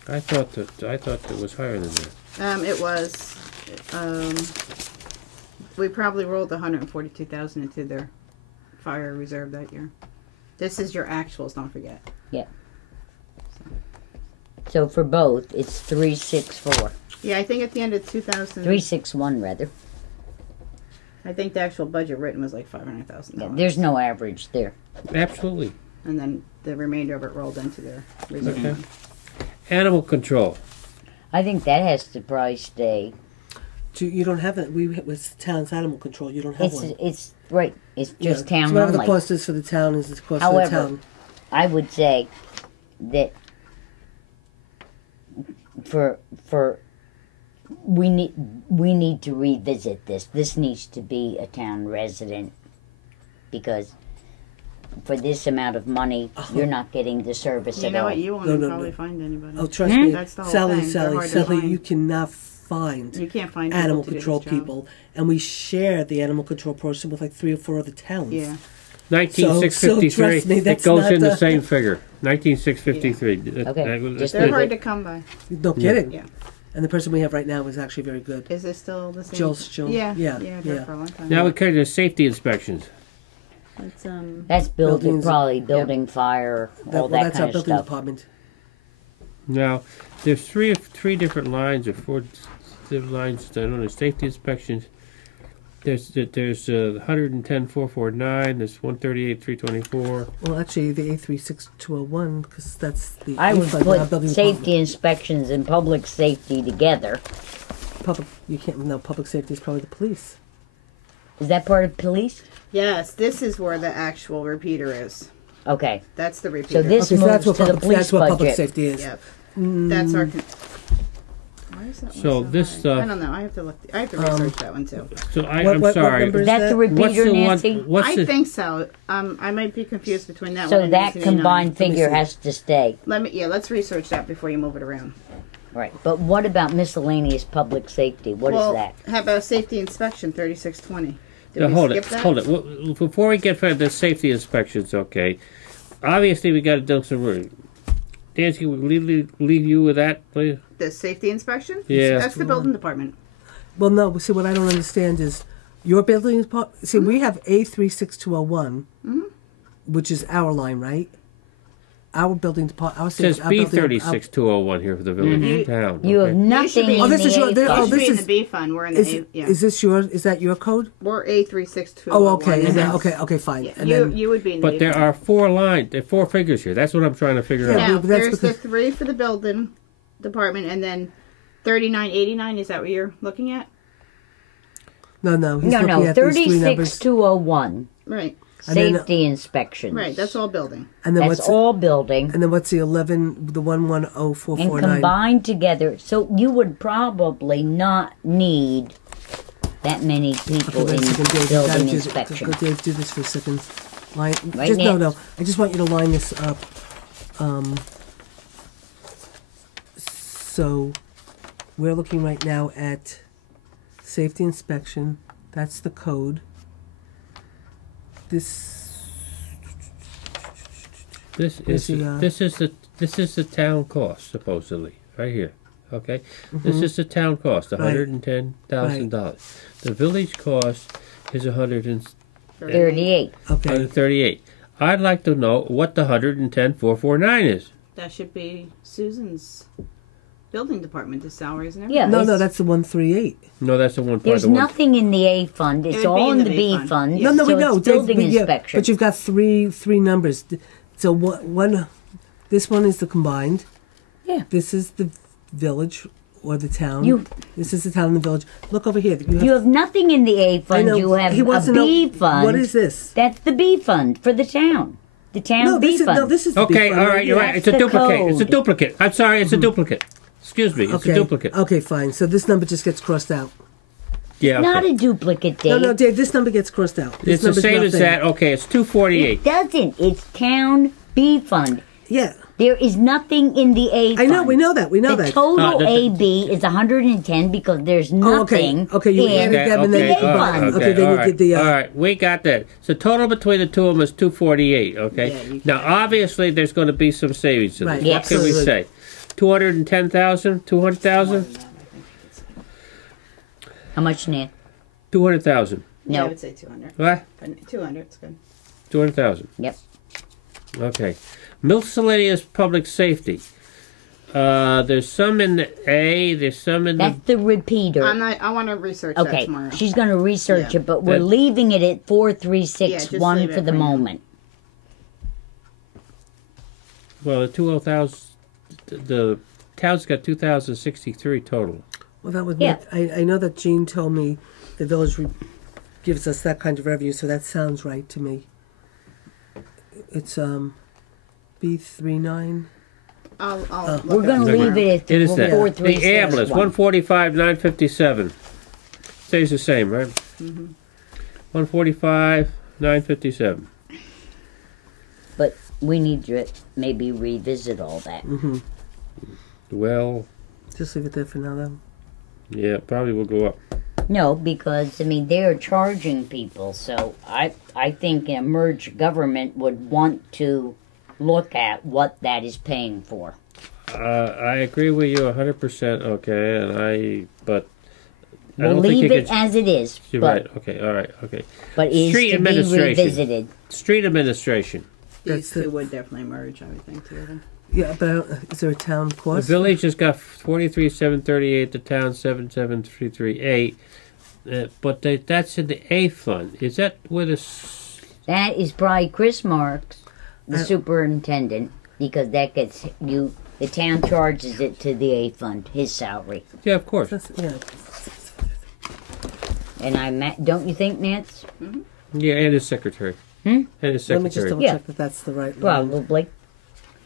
I thought it was higher than that. It was. We probably rolled 142,000 into their fire reserve that year. This is your actuals. Don't forget. Yeah. So for both, it's 364. Yeah, I think at the end of 2000, 361 rather. I think the actual budget written was like $500,000. Yeah, there's no average there. Absolutely. And then the remainder of it rolled into their reserve. Okay. fund. Animal control. I think that has to probably stay. You don't have it. With town's animal control, you don't have one. It's right. It's just Yeah. town So whatever only. the cost is for the town is the cost for the However, town. I would say that for we need to revisit this. This needs to be a town resident because for this amount of money, you're not getting the service You at know all. what? You won't No, no, probably no. find anybody. Oh, trust me, That's the whole Sally, thing. They're hard to Sally, find. you cannot find You can't find people animal to do control this job. people, and we share the animal control person with like 3 or 4 other towns. Yeah. 19653. So trust me, it that's goes not in the the- same figure. 19653. Okay, just They're hard to come by. No kidding. Yeah. And the person we have right now is actually very good. Is it still the same? Jill. Yeah. Yeah, Yeah. yeah. For a long time. Now we come to safety inspections. It's, That's Buildings- building fire, all that that's kind our of building stuff. department. Now there's three different lines or 4 different lines that are known as safety inspections. There's 110,449. There's 138,324. Well, actually, the A36201, because that's the I would A-fund, our put building safety inspections and public safety together. department. You can't. No, public safety is probably the police. Is that part of police? yes, this is where the actual repeater is. Okay. That's the repeater. So this Okay, so moves that's what to the public, police that's what public budget. safety is. Yep. That's our. Why is that one So this high? stuff- I don't know. I have to look. I have to research that one too. So What I'm number sorry. Is is that the that? What's repeater, the Nancy? one? What's I the? think so. I might be confused between that one. So and that 1989. combined figure see. has to stay. Let's research that before you move it around. Right. But what about miscellaneous public safety? What is well, that? How about safety inspection 3620? Did Now, we hold skip it. that? Hold it. Well, before we get to the safety inspections, okay. Obviously, we got to do some room. Nancy, will we leave you with that, please? The safety inspection? Yeah. That's the building department. Well, no. See, what I don't understand is your building department. See, we have A36201, which is our line, right? Our building department. Our It says our building- B36201 here for the village town. You have okay? nothing be- in Oh, this the is your- A this- fund. oh, It should this be in is- the B fund. We're in the Is, A. Yeah. is this your? Is that your code? We're A36201. Oh, okay. Is that, and okay. Okay. Fine. that's- And You, then you would be in the But B there fund. are 4 figures here. That's what I'm trying to figure Yeah, out. Now, but that's there's the because- 3 for the building department, and then 3989. Is that what you're looking at? no. He's No, looking no. at these 3 numbers. 36201. Right. And then- Safety inspections. Right. That's all building. And then That's what's all building. and then what's the 11? The And 110449. combined together. So you would probably not need that many people Wait a in second, Dave, you gotta building do- inspection. Go, Dave, do this for a second. Line. Right, Just no. Nance? I just want you to line this up. So we're looking right now at safety inspection. That's the code. This This Where's is the, this is the town cost supposedly right here. Okay, this is the town cost, $110,000. The village cost is 38. okay. 138. I'd like to know what the 110,449 is. That should be Susan's building department, the salaries and Yeah. everything. No, it's- that's the 138. No, that's the one part. There's the one. nothing in the A fund. It's would be all in in the the B B fund. fund. Yeah. No, so we know. it's building Dave, yeah, inspection. but you've got three numbers. So one, this one is the combined. Yeah. This is the village or the town. You- This is the town and the village. Look over here. You have nothing in the A I fund. know, You have he wants a to know, B fund. What is this? That's the B fund for the town. The town No, B this is fund. this is the Okay, big one all right, you're here. right. It's a That's the duplicate. It's a code. duplicate. I'm sorry, it's a duplicate. Excuse me, it's Okay. a duplicate. Okay, fine. So this number just gets crossed out. Yeah, Not okay. a duplicate, Dave. No, Dave, this number gets crossed out. This It's the number's same as nothing. that. Okay, it's 248. It doesn't. It's town B fund. Yeah. There is nothing in the A fund. I know, we know that. We know The that. total the- AB is 110 because there's Oh, okay. nothing Okay, you in added them and then the you A combined. fund. Okay, then all you right. did the, all right, we got that. So total between the two of them is 248. Okay. Yeah, you Now, obviously, there's going to be some savings in Right. this. Yeah, What can we absolutely. say? 210,000, 200,000, How much, Nan? 200,000. Yeah, I No. would say 200. What? But 200 is good. 200,000. Yep. Okay. Miscellaneous public safety. There's some in the A. There's some in That's the repeater. I want to research that Okay, tomorrow. she's going to research Yeah. it, but we're That- leaving it at Yeah, just 4361 leave it for the for now. moment. Well, the 200,000. The town's got 2,063 total. Well, that would Yeah. make, I know that Jean told me the village gives us that kind of revenue, so that sounds right to me. It's B39. I'll We're look going it to up leave tomorrow. it at It is that. The 4361. ambulance, 145,957. Stays the same, right? 145,957. But we need to maybe revisit all that. Well, Just leave it there for now, though. yeah, probably will go up. No, because I mean they're charging people, so I think a merged government would want to look at what that is paying for. I agree with you 100%. Okay, but I We'll don't think you leave it can. as it is, You're but right. Okay. All right. Okay. but it is Street to be administration. revisited. Street administration. These That's two it. would definitely merge, I would think, together. Yeah, but is there a town The cost? village has got 43,738. The town 7,738. But that's in the A fund. Is that where the? That is probably Chris Marks, the Uh, superintendent, because that gets you. The town charges it to the A fund, his salary. Yeah, of course. Yeah. And don't you think, Nance? Yeah, and his secretary. Hmm? And his Let me just secretary. double Yeah. check that that's the right line. Probably.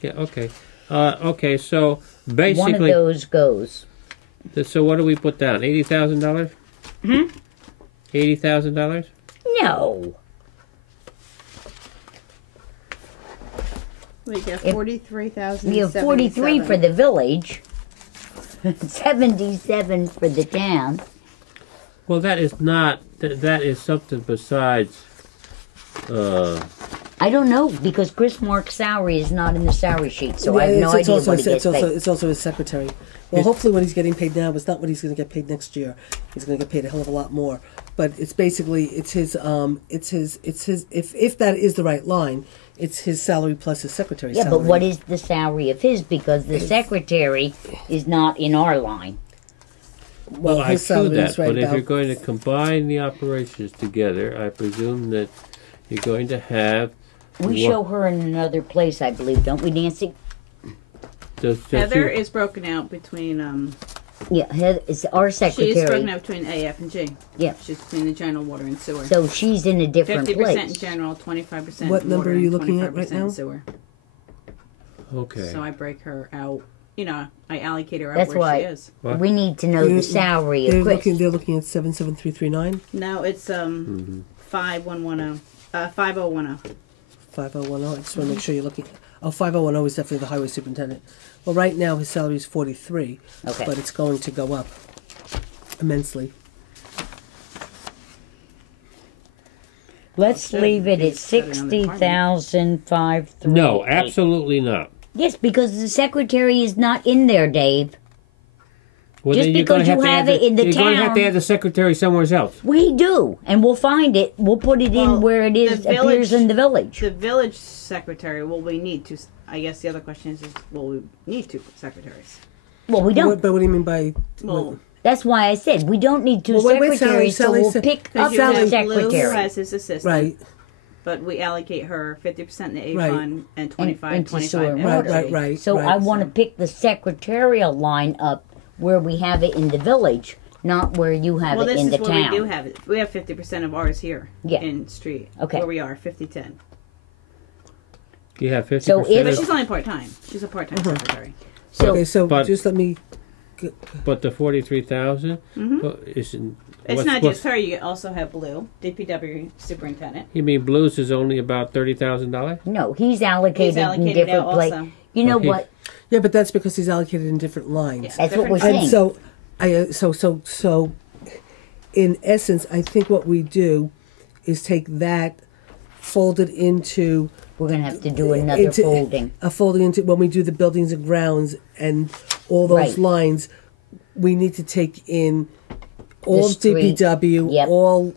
Yeah. Okay. Okay. So One of basically, those goes. so what do we put down? $80,000. $80,000. No. We get If- 43,000. We have 43 for the village, 77 for the town. Well, that is not. That is something besides. I don't know because Chris Mark's salary is not in the salary sheet, so I Yeah, have no idea also, what he gets paid. it's also his secretary. Well, hopefully what he's getting paid now is not what he's going to get paid next year. He's going to get paid a hell of a lot more. But it's basically, it's his, if that is the right line, it's his salary plus his secretary's Yeah, salary. but what is the salary of his? Because the secretary is not in our line. Well, I his see salary that, is right but if about, you're going to combine the operations together, I presume that you're going to have. We Wha- show her in another place, I believe, don't we, Nancy? Does Heather you- is broken out between, Yeah, it's our she is broken secretary. out between A, F, and G. Yeah. She's between the general water and sewer. So she's in a different 50% in place. general, 25% What in number water, are you and looking at right 25% in now? sewer. Okay. So I break her out. You know, I allocate her out That's where why she is. What? we need to know They're- the salary they're of Chris. looking at 77339, No, it's 5110. 5010. 5010. I just want to make sure you're looking. Oh, 5010 is definitely the highway superintendent. Well, right now his salary is 43, Okay. but it's going to go up immensely. Let's Should leave it be at set another 60,538. No, absolutely not. Yes, because the secretary is not in there, Dave. Well, Just then you're gonna because you to have add it in the you're going to have to town- add the secretary somewhere else. We do, and we'll find it. We'll put it Well, in where it the is appears village- in the village. The village secretary, will we need two? I guess the other question is will we need two secretaries? Well, we don't. But what do you mean by? Well, That's why I said we don't need two Well, wait, secretaries, Sally, so we'll Sally, pick Sally, up you the have Lou, who secretary. has his assistant, Right, but we allocate her 50% in the A Right. fund and 25, into 25 sewer in and right, water. right, right. So right. I want to pick the secretarial line up where we have it in the village, not where you have Well, it this in is the where town. we do have it. We have 50% of ours here Yeah. in street. Okay. Where we are, 50-10. You have 50%. So if- But she's only part-time. She's a part-time secretary. So Okay, so But- just let me. But the 43,000 isn't It's What's- not what's- just her. You also have Blue, DPW superintendent. You mean Blues is only about $30,000? No, he's allocated, He's allocated in different out places. also. You know Okay. what? Yeah, but that's because he's allocated in different lines. Yeah. That's what we're Different And saying. so, in essence, I think what we do is take that, fold it into We're going to have to do another folding. a folding into when we do the buildings and grounds and all those Right. lines. We need to take in all street. DPW, Yep. all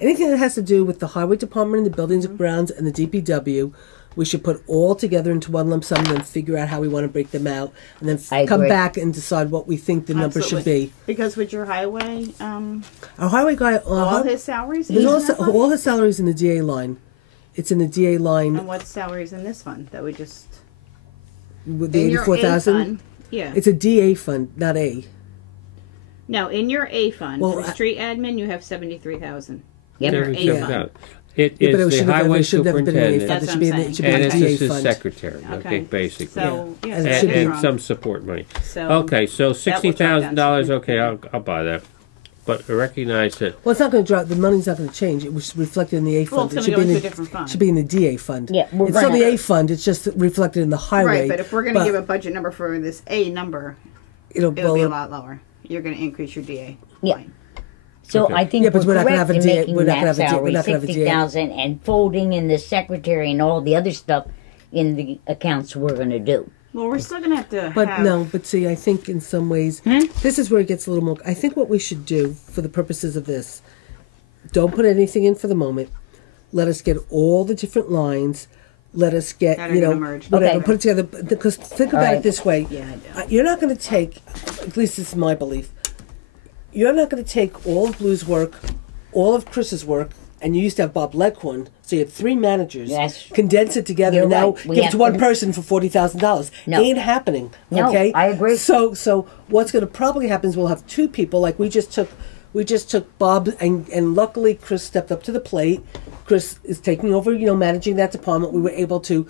anything that has to do with the highway department and the buildings and grounds and the DPW. We should put all together into one lump sum and then figure out how we want to break them out, and then I come agree. back and decide what we think the number should Absolutely. be. Because with your highway, Our highway guy, all his salaries. there's in also that fund? all his salaries in the DA line. It's in the DA line And what salaries in this fund that we just with the in your A 84,000. fund? Yeah. It's a DA fund, not A. No, in your A fund Well, for street admin, you have 73,000. Yep. In your A $37,000. fund. It Yeah, but is it the should have, highway it should never been an A superintendent, fund. That's It should be, what I'm it should be and a it's DA just his fund. secretary. Okay, Okay. basically. So yeah, And it and, should be- and some support money. So Okay, so $60,000. out. Okay, I'll buy that. But I recognize that. Well, it's not going to drop. The money's not going to change. It was reflected in the A Well, fund. it's it gonna should go be in into the a different fund. should be in the DA fund. Yeah, we're it's still gonna- the A fund. It's just reflected in the highway. Right, but if we're going to give a budget number for this A number, it'll it'll be a well, lot lower. You're going to increase your DA. Yeah. line. So Okay. I think Yeah, but we're we're not gonna correct have a in DA making we're not gonna that have a DA we're salary not gonna have a DA. 60,000 and folding in the secretary and all the other stuff in the accounts we're going to do. Well, we're still going to have to But have... no, but see, I think in some ways, this is where it gets a little more. I think what we should do for the purposes of this, don't put anything in for the moment. Let us get all the different lines. Let us get, That are you know, gonna merge whatever, together. put it together. Because think about All it right. this way. Yeah, I know. You're not going to take, at least this is my belief, you're not going to take all of Blue's work, all of Chris's work, and you used to have Bob Leghorn, so you had 3 managers, Yes. condense it together, You're and now right. We give it have to one to- person for $40,000. No. Ain't happening. No, Okay, I agree. So what's going to probably happen is we'll have 2 people, like we just took Bob, and luckily Chris stepped up to the plate. Chris is taking over, managing that department. We were able to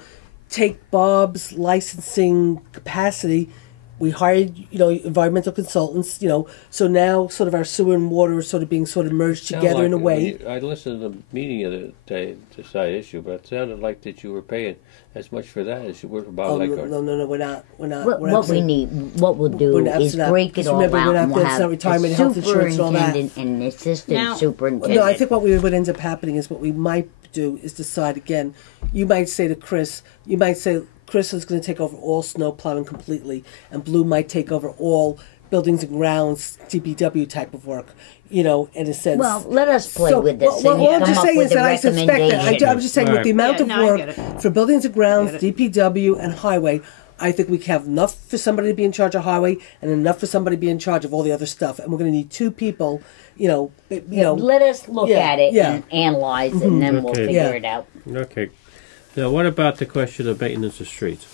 take Bob's licensing capacity. We hired, environmental consultants, so now sort of our sewer and water are sort of being sort of merged together in a way. I listened to the meeting the other day, the side issue, but it sounded like that you were paying as much for that as you were for Bob Oh, Leghorn. no, we're not. What we need, what we'll do We're is not- break it because all remember, out we're not- and we'll that's have not retirement, a health insurance and all that. superintendent and an assistant Now- superintendent. No, I think what ends up happening is what we might do is decide again. You might say to Chris, Chris is going to take over all snow plowing completely, and Blue might take over all buildings and grounds, DPW type of work. In a sense. Well, let us play So, with this well, and what I'm come just up saying with is a that I suspect recommendation. that. I'm just saying with the amount Yeah, of no, I work get it. for buildings and grounds, Get it. DPW, and highway, I think we have enough for somebody to be in charge of highway and enough for somebody to be in charge of all the other stuff. And we're going to need 2 people. Let us look Yeah, at it yeah. and analyze it, and then we'll Okay. figure Yeah. it out. Okay. Now, what about the question of maintenance of streets?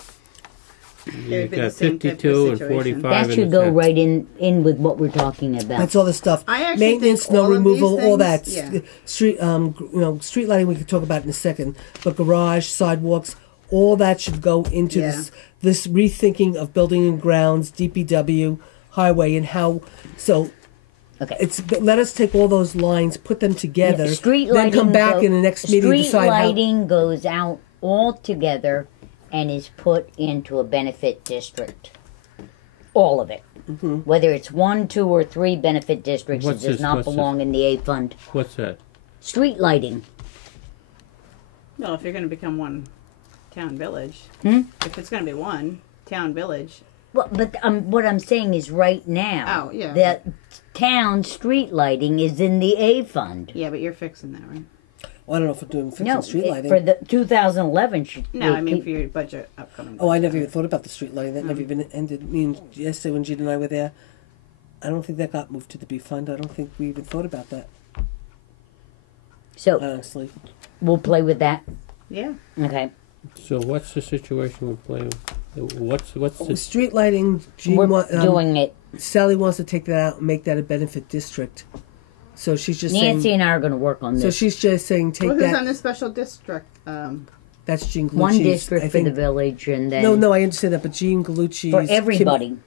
It You would be the got same type of 52 and situation. 45. That in should the go center. right in with what we're talking about. That's all the stuff. I actually Maintenance, think snow all of removal, these all things- that. yeah. Street, street lighting we could talk about in a second. But garage, sidewalks, all that should go into Yeah. this rethinking of building and grounds, DPW, highway, and how. So Okay. let us take all those lines, put them together, Street then lighting come back in the next meeting and Street decide how. lighting goes out all together and is put into a benefit district. All of it. Mm-hmm. Whether it's 1, 2, or 3 benefit districts, What's it does this- not what's this? belong in the A fund. What's that? Street lighting. No, if you're going to become one town village, Hmm? if it's going to be one town village, Well, but what I'm saying is right now, Oh, yeah. the town street lighting is in the A fund. yeah, but you're fixing that, right? Well, I don't know if we're doing fixing No, street lighting. for the 2011. No, I mean for your budget upcoming. Oh, I budget. never even thought about the street lighting. That never even ended. Me and yesterday when Gene and I were there, I don't think that got moved to the B fund. I don't think we even thought about that, So honestly. we'll play with that. Yeah. Okay. So what's the situation with playing? What's the Street lighting, Gene We're doing it. Sally wants to take that out and make that a benefit district. So she's just Nancy saying. and I are going to work on So this. she's just saying take Well, who's that. on this special district? That's Jean Galucci's. One district I for think. the village, and then No, I understand that, but Jean Galucci's. for everybody.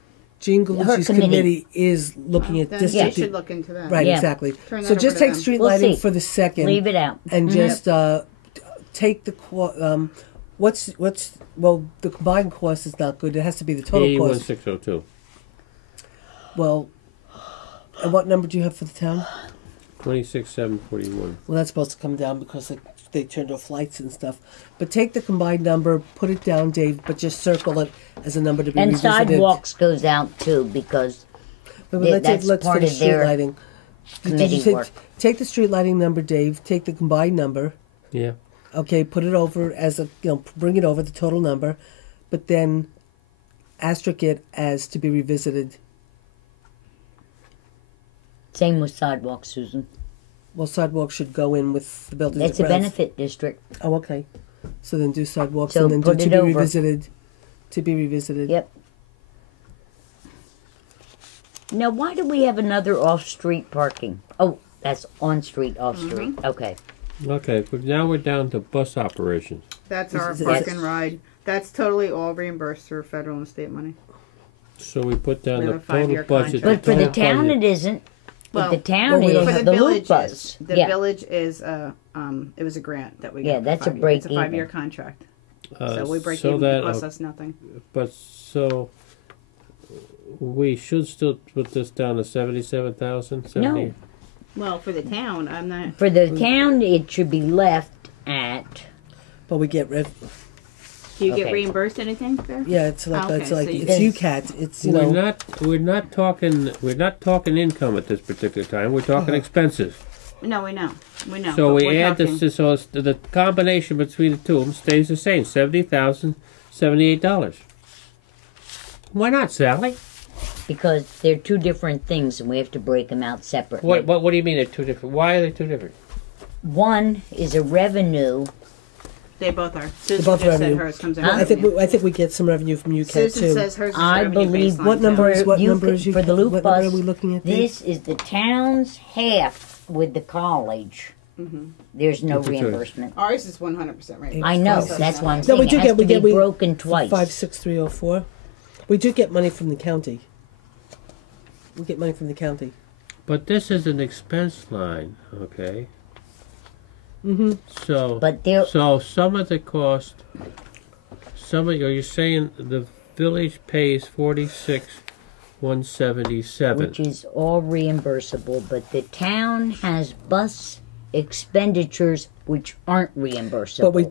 Jean Galucci's committee. committee is looking at Then this. they should look into that. Right, Yeah. exactly. Turn that So over just to take them. street We'll lighting see. for the second. Leave it out. And just take the well, the combined cost is not good. It has to be the total cost. 81,602. Well, and what number do you have for the town? 26,741. Well, that's supposed to come down because they turned off lights and stuff. But take the combined number, put it down, Dave, but just circle it as a number to be And revisited. sidewalks goes out too because But that's let's part finish of street their lighting. committee take, work. take the street lighting number, Dave. Take the combined number. Yeah. Okay, put it over as a, bring it over the total number, but then asterisk it as to be revisited. Same with sidewalks, Susan. Well, sidewalks should go in with the buildings. It's a and grounds. benefit district. Oh, okay. So then do sidewalks So and then do put to it be over. revisited. To be revisited. Yep. Now, why do we have another off-street parking? Oh, that's on-street, off-street. Okay. Okay, but now we're down to bus operations. That's our Is it- park and ride. That's totally all reimbursed through federal and state money. So we put down We the have a total 5-year budget. But for the total town, budget. it isn't. Well, the town well, we don't is have- the loop village bus. is. The Yeah. village is it was a grant that we Yeah, got. for that's a 5 years. break It's a 5-year even. contract. Uh, So we break so even, that, it costs us nothing. But so we should still put this down to 77,000. No. Well, for the town, I'm not. For the town, it should be left at. But we get rid. Do you get Okay. reimbursed anything there? Yeah, it's like Okay, it's like so you- it's UCAT. It's We're not talking income at this particular time. We're talking expenses. No, we know. We know. So but we we're add talking- this. So the combination between the two of them stays the same: $70,078. Why not, Sally? Because they're two different things and we have to break them out separately. What do you mean they're two different? Why are they two different? One is a revenue. They both are. Susan both just revenue. said hers comes in. Huh? I think we get some revenue from UCAT Susan too. says hers is I revenue believe- baseline, What number too. is what You number could- is you for the loop what bus, number are we looking at? Dave? This is the town's half with the college. There's no What's the choice? reimbursement. Ours is 100% rate. I know. So That's why I'm No, saying we it do has get to be we broken twice. 56304. We do get money from the county. We get money from the county. But this is an expense line, okay? Mm-hmm. So, But there- so some of the cost, you're saying the village pays 46,177. Which is all reimbursable, but the town has bus expenditures which aren't reimbursable. But we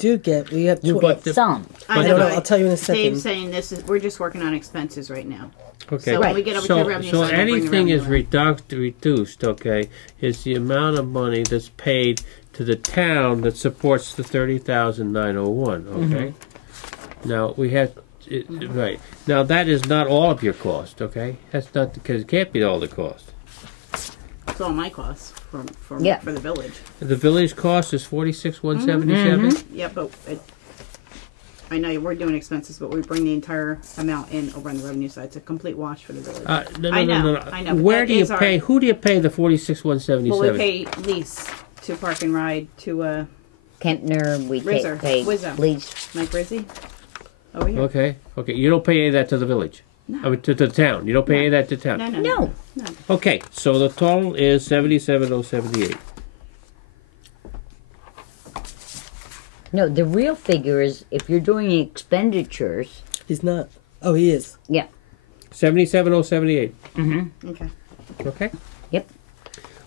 have You get some. I I know. don't know, but I'll tell you in a second. Dave's saying we're just working on expenses right now. Okay. So when we get over to the revenue so side, we'll bring the anything is revenue reduced, okay, is the amount of money that's paid to the town that supports the 30,901, okay? Now, we have, right. Now, that is not all of your cost, okay? That's not, because it can't be all the cost. It's all my costs for Yeah. the village. The village cost is 46,177? Yeah, but I know we're doing expenses, but we bring the entire amount in over on the revenue side. It's a complete wash for the village. No, I know, no. I know, but Where that do you is our- pay, who do you pay the 46,177? Well, we pay lease to Park and Ride to Kempner, we Rizzer, pay Wizzo. police. Mike Rizzi over here. Okay. You don't pay any of that to the village? No. I mean, to the town. You don't pay any of that to town? No. Okay, so the total is 77,078. No, the real figure is if you're doing expenditures. He's not. Oh, he is. Yeah. 77,078. Okay. Okay. Yep.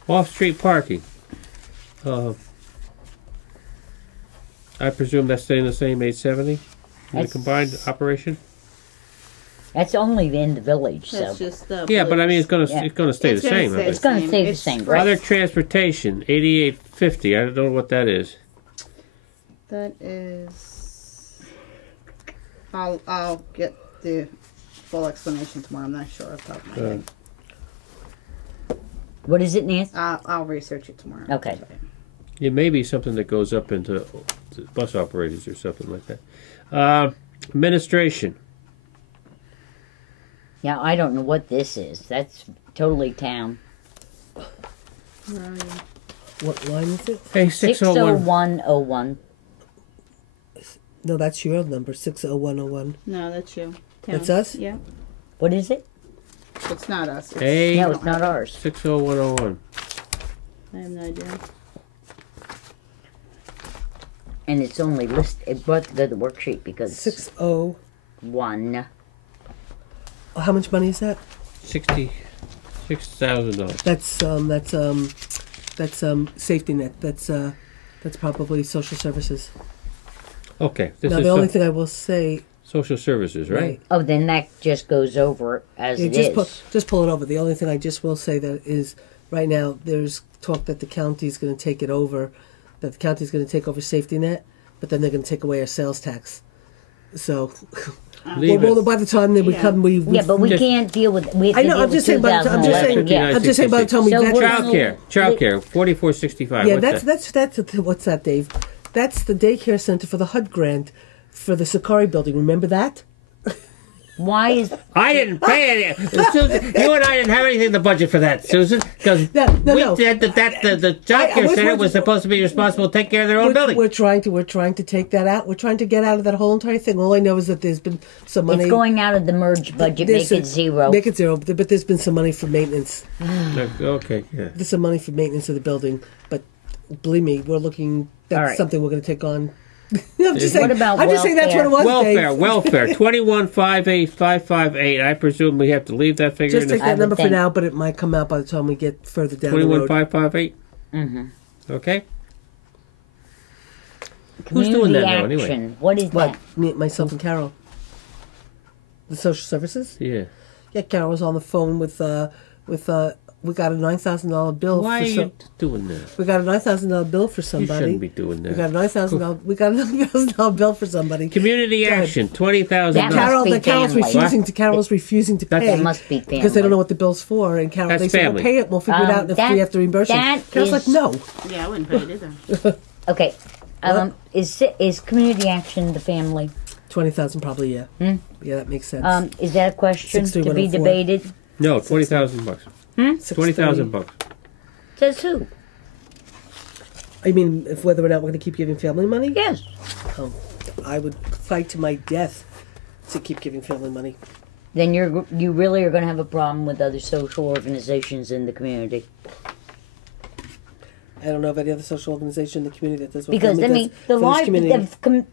Off-street parking. I presume that's staying the same, 870? In the That's- combined operation? That's only in the village, so That's just the. Yeah, but I mean, it's gonna Yeah. it's gonna stay It's the gonna same. stay I it's think. going to stay the It's same, spread. right? Other transportation, 8850. I don't know what that is. That is. I'll get the full explanation tomorrow. I'm not sure off the top of my head. What is it, Nancy? I'll research it tomorrow. Okay. It may be something that goes up into bus operators or something like that. Administration. Yeah, I don't know what this is. That's totally town. Where are you? What line is it? Hey, 601. 60101. No, that's your number, 60101. No, that's you. That's us? Yeah. What is it? It's not us. It's, A No, it's not ours. 60101. I have no idea. And it's only listed, it brought to the worksheet because 60. one. How much money is that? $66,000. That's safety net. That's probably social services. Okay, this Now is the only thing I will say, social services, right? Oh, then that just goes over as yeah, it just is. just pull it over. The only thing I just will say that is right now there's talk that the county's going to take it over, that the county's going to take over safety net, but then they're going to take away our sales tax. So, Leave well, it. by the time they would come, we Yeah, but we Just- can't deal with. We have I to know. deal I'm just with saying. I'm just saying. 2011. Yeah. I'm just saying. By the time we So get we're- Childcare, 4465. yeah, What's that's what's that, Dave? That's the daycare center for the HUD grant for the Sakari building. Remember that? Why is I didn't pay any. Susan, you and I didn't have anything in the budget for that, Susan, because No. we said that the child care we're- center we're- was supposed to be responsible to take care of their own building. We're trying to take that out. We're trying to get out of that whole entire thing. All I know is that there's been some money. it's going out of the merged budget? there's Make it some- zero. Make it zero. But there's been some money for maintenance. Okay, yeah. There's some money for maintenance of the building. But believe me, we're looking. That's All right. something we're going to take on. I'm just saying. What about I'm just saying that's what it was. Dave. Welfare, 21,585,558. I presume we have to leave that figure Just in take the that would number for think. now, but it might come out by the time we get further down the road. 21,558. Mm-hmm. Okay. Who's doing that now, anyway? Action. What is What? that? Me, myself, and Carol. The social services. Yeah. Yeah, Carol was on the phone with. We got a $9,000 bill. Why for are you some, doing that? We got a $9,000 bill for You somebody. shouldn't be doing We got a that. $9,000. We got a $9,000 bill for somebody. Community Go ahead. action, $20,000. That must be Carol's family. refusing to. Carol's refusing to That's- pay. That must be family. because they don't know what the bill's for. And Carol, That's they said, family. "We'll pay it. We'll figure it out. And if that- we have to reimburse it." that Carol's is- like, "No." Yeah, I wouldn't pay it either. Okay. Is community action the family? 20,000 probably. Yeah. Hmm? Yeah, that makes sense. Is that a question to be 63104. debated? No, $20,000. $20,000. Says who? I mean, if whether or not we're going to keep giving family money. Yes. Oh, I would fight to my death to keep giving family money. Then you really are going to have a problem with other social organizations in the community. I don't know of any other social organization in the community that does what Because I family mean, does the for this community.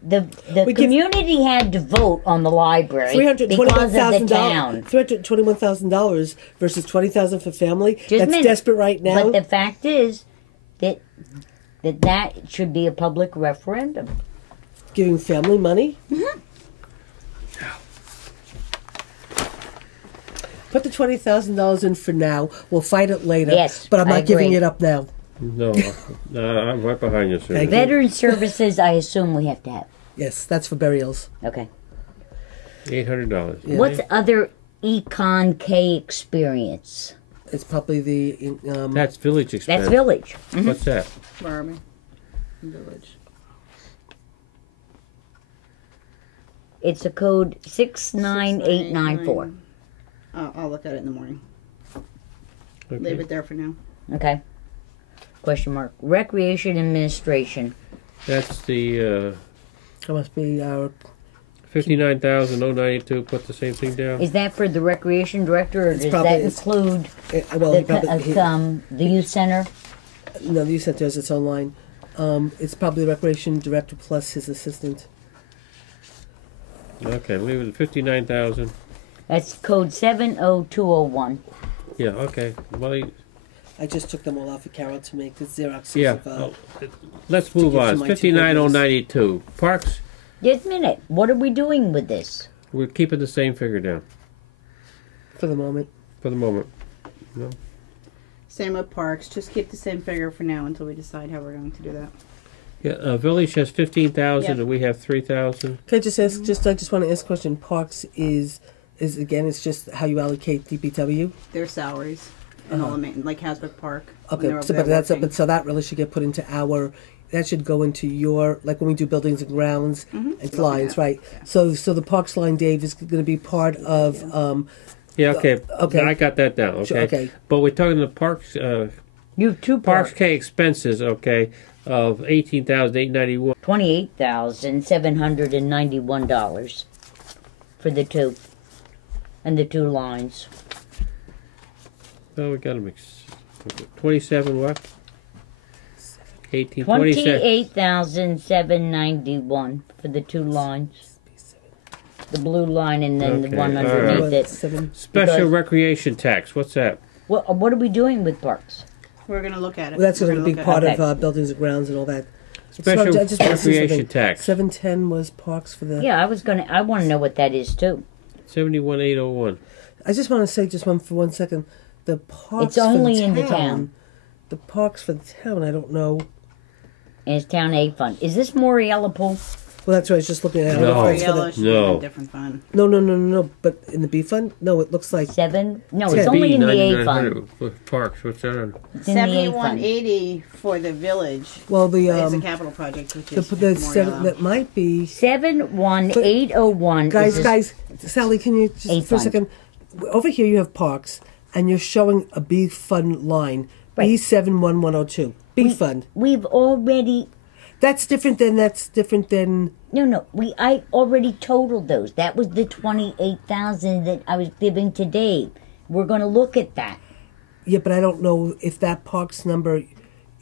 the We give- community had to vote on the library because of the town. $321,000 versus $20,000 for family. Just a That's minute. desperate right now. But the fact is that that should be a public referendum. Giving family money. Put the $20,000 in for now. We'll fight it later. Yes, but I'm I not giving agree. it up now. No, I'm right behind you, Susan. Thank you. Veteran services, I assume we have to have. Yes, that's for burials. Okay. $800. Yeah. What's other Econ K experience? It's probably the That's village expense. That's village. What's that? Where are we? Village. It's a code 69894. I'll look at it in the morning. Okay. Leave it there for now. Okay. Question mark. Recreation administration. That's the that must be our 59,092. Put the same thing down. Is that for the recreation director, or It's does probably- that include well. the youth center? No, the youth center has its own line. It's probably the recreation director plus his assistant. Okay, leave it at 59,000. That's code 70201. Yeah, okay. Well, I just took them all off of Carol to make the Xerox. yeah. Let's move give to on. my two 59,092. Parks, Just a minute. What are we doing with this? we're keeping the same figure down for the moment. for the moment. Same with parks. Just keep the same figure for now until we decide how we're going to do that. Yeah, village has 15,000 Yep. and we have 3,000. Can I just ask? I just want to ask a question. Parks is again. It's just how you allocate DPW. Their salaries and all the maintenance, like Hasbrook Park. when Okay, they're over so there but that's working. but so that really should get put into our. That should go into your, like when we do buildings and grounds and lines, right? So the parks line, Dave, is going to be part of. Yeah, okay. Okay. I got that down. Okay. Sure, okay. But we're talking the parks. You have two Parks parks. K expenses. Okay, of 18,891. $28,791 for the two. And the two lines. thought we got them. 27 what? 18, 27. 28,791 for the two lines. The blue line and then the Okay, one all underneath right. it. Special Because- recreation tax. What's that? What are we doing with parks? We're gonna look at it. Well, that's We're going to be look at part it. of buildings and grounds and all that. Special I just wanna say recreation something. tax. 710 was parks for the. Yeah, I want to know what that is too. 71,801. I just want to say just for 1 second. The parks. It's only for in the town. The parks for the town. I don't know. And it's town aid fund. Is this Moriella Pool? Well, that's what I was just looking at. I don't No. know if it's for Yellow the- should be in No. a different fund. No. But in the B fund, no. It looks like 7? No, Ten. it's only in the A 9900 fund. with parks. What's that on? It's in the A fund. 7180 for the village. well the It's a capital project, which is the more seven yellow. that might be 71801. guys. Sally, can you just A for a fund. second? Over here you have parks, and you're showing a B fund line. Right. B71102. B fund. We've already That's different than. no. I already totaled those. That was the 28,000 that I was giving to Dave. We're going to look at that. Yeah, but I don't know if that parks number.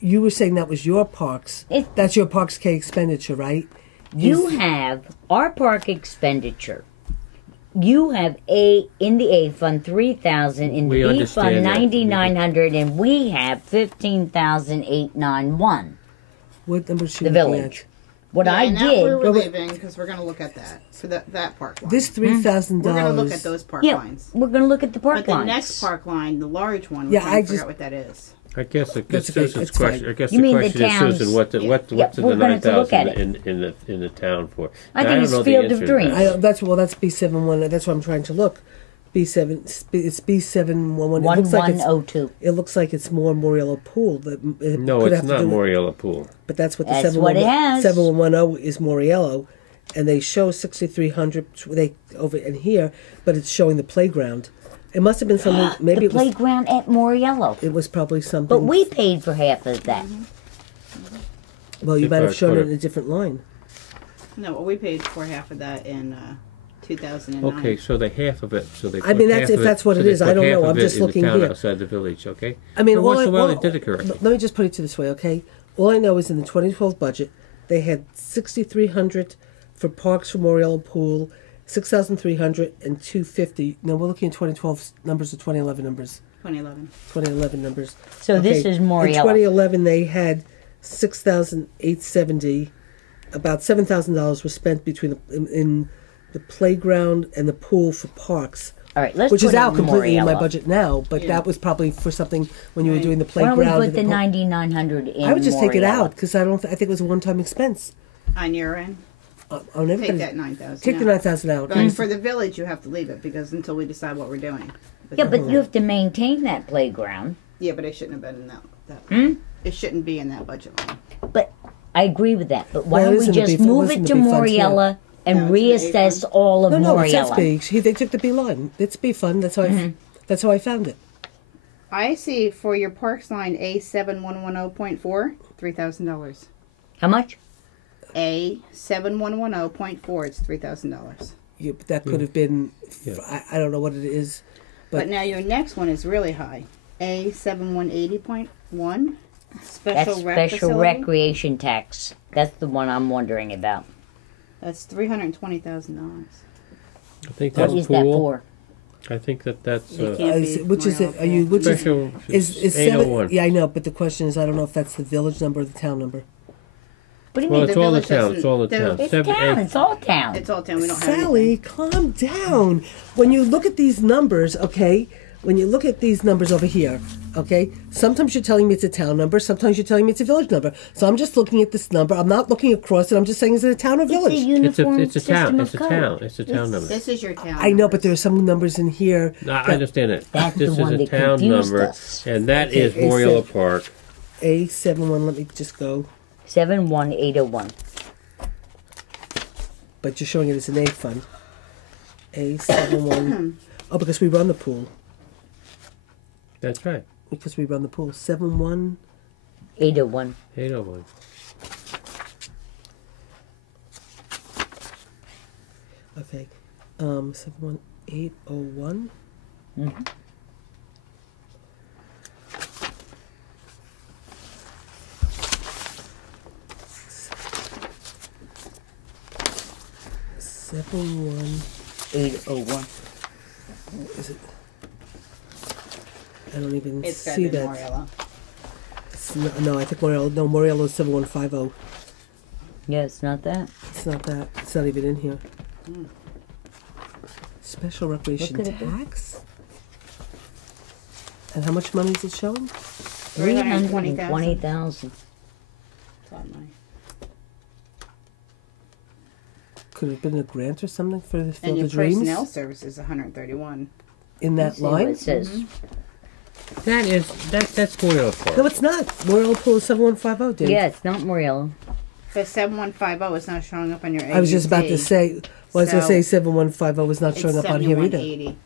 You were saying that was your parks. That's your parks K expenditure, right? You have our park expenditure. You have in the A fund 3,000, in We the B understand fund that. 9,900, and we have 15,891. What number should The we village. What Yeah, I and that we're did. leaving because we're going to look at that for that park line. This $3,000. We're going to look at those park Yeah, lines. we're going to look at the park But the lines. next park line, the large one, Yeah, we're I trying to figure just- out what that is. I guess That's okay, Susan's it's fine. question. I guess You the mean the question is, town's- Susan, what's Yeah, in we're the gonna have to look 9,000 at in the town for? I Now, think don't it's know the Field of answer to Dreams. that. That's B71. That's what I'm trying to look. B7. It's B711. It looks like it's. 1102. It looks like it's more Moriello Pool. That it No, could it's have to not do with- Moriella Pool. But that's what the That's what it has. 7110 is Moriello, and they show 6,300. They over in here, but it's showing the playground. It must have been something. Maybe The it was. playground at Moriello. It was probably something. But we paid for half of that. Well, you If might I have shown put it it- in a different line. No, well, we paid for half of that in 2009. Okay, so the half of it. So they. I mean, put that's- half if of that's what so it they is, I put don't half know, of I'm it just in the looking town here. outside the village. Okay. I mean, But once in a while they did it correctly. Let me just put it to this way, okay? All I know is in the 2012 budget, they had 6,300 for parks for Moriello Pool, 6,300 and 250. Now we're looking at 2012 numbers or 2011 numbers. 2011. 2011 numbers. So this is In Moriello. 2011, they had 6,870. About $7,000 was spent between in the playground and the pool for parks, All right, let's which put is it out completely in my Moriello. budget now. But Yeah. that was probably for something when you were Right. doing the Why playground. don't we put and the pool. 9,900 in I would just take it Moriello? out because I don't. I think it was a one-time expense. On your end, On take everybody. that 9,000. Take the out. 9,000 out. But for the village, you have to leave it because until we decide what we're doing. Yeah, but you have to maintain that playground. Yeah, but it shouldn't have been in that. Hmm? It shouldn't be in that budget line. But I agree with that. But why Well, it don't is we in the just B- it move was it in the to B funds, yeah. Moriella and No, it's in the A reassess fund. all of No, it says Moriella? B. They took the B line. It's B fund. That's how that's how I found it. I see for your parks line A7110.4, $3,000. How much? A7110.4, it's $3,000. Yeah, but that could have been. Yeah. I don't know what it is. But now your next one is really high. A7180.1, That's special rec special facility. recreation tax. That's the one I'm wondering about. That's $320,000. I think What that's is that pool. for? I think that's It can't be Which is it? Moriello Are you? Pool. Which is special. is 801. 7? Yeah, I know. But the question is, I don't know if that's the village number or the town number. What do you Well, mean? it's The all the village town. doesn't- It's all the the- town. It's 7, town. 8. It's all town. It's all town. We don't have Sally, anything. calm down. When you look at these numbers, okay? When you look at these numbers over here, okay? Sometimes you're telling me it's a town number. Sometimes you're telling me it's a village number. So I'm just looking at this number. I'm not looking across it. I'm just saying, is it a town or It's a village? uniform It's a system town. of It's a code. town. It's a town number. This is your town. I know, but numbers. there are some numbers in here. No, I understand it. That's This the one is a that town confused number, us. and that Okay, is it Moriello said- Park. A71. Let me just go. 71801. But you're showing it as an A fund. A71. Oh, because we run the pool. That's right. Because we run the pool. 71. 801. 801. Okay. 71801. 801. Is it? I don't even It's got to see be that. Moriello. No, I think Moriello is 7150. Yeah, it's not that. It's not that. It's not even in here. Special recreation What could it be? tax? And how much money is it showing? 320,000. It's on mine. Could it have been a grant or something for the And Field your of Dreams? personnel service is 131. In that See what line? it says. That's Moyle Park. No, it's not. Moriello Pool is 7150, Dave. Yeah, it's not Moriello. The 7150 is not showing up on your AUD. I was just about to say, well, I was going to So, say 7150 is not It's showing up on here either. 7180.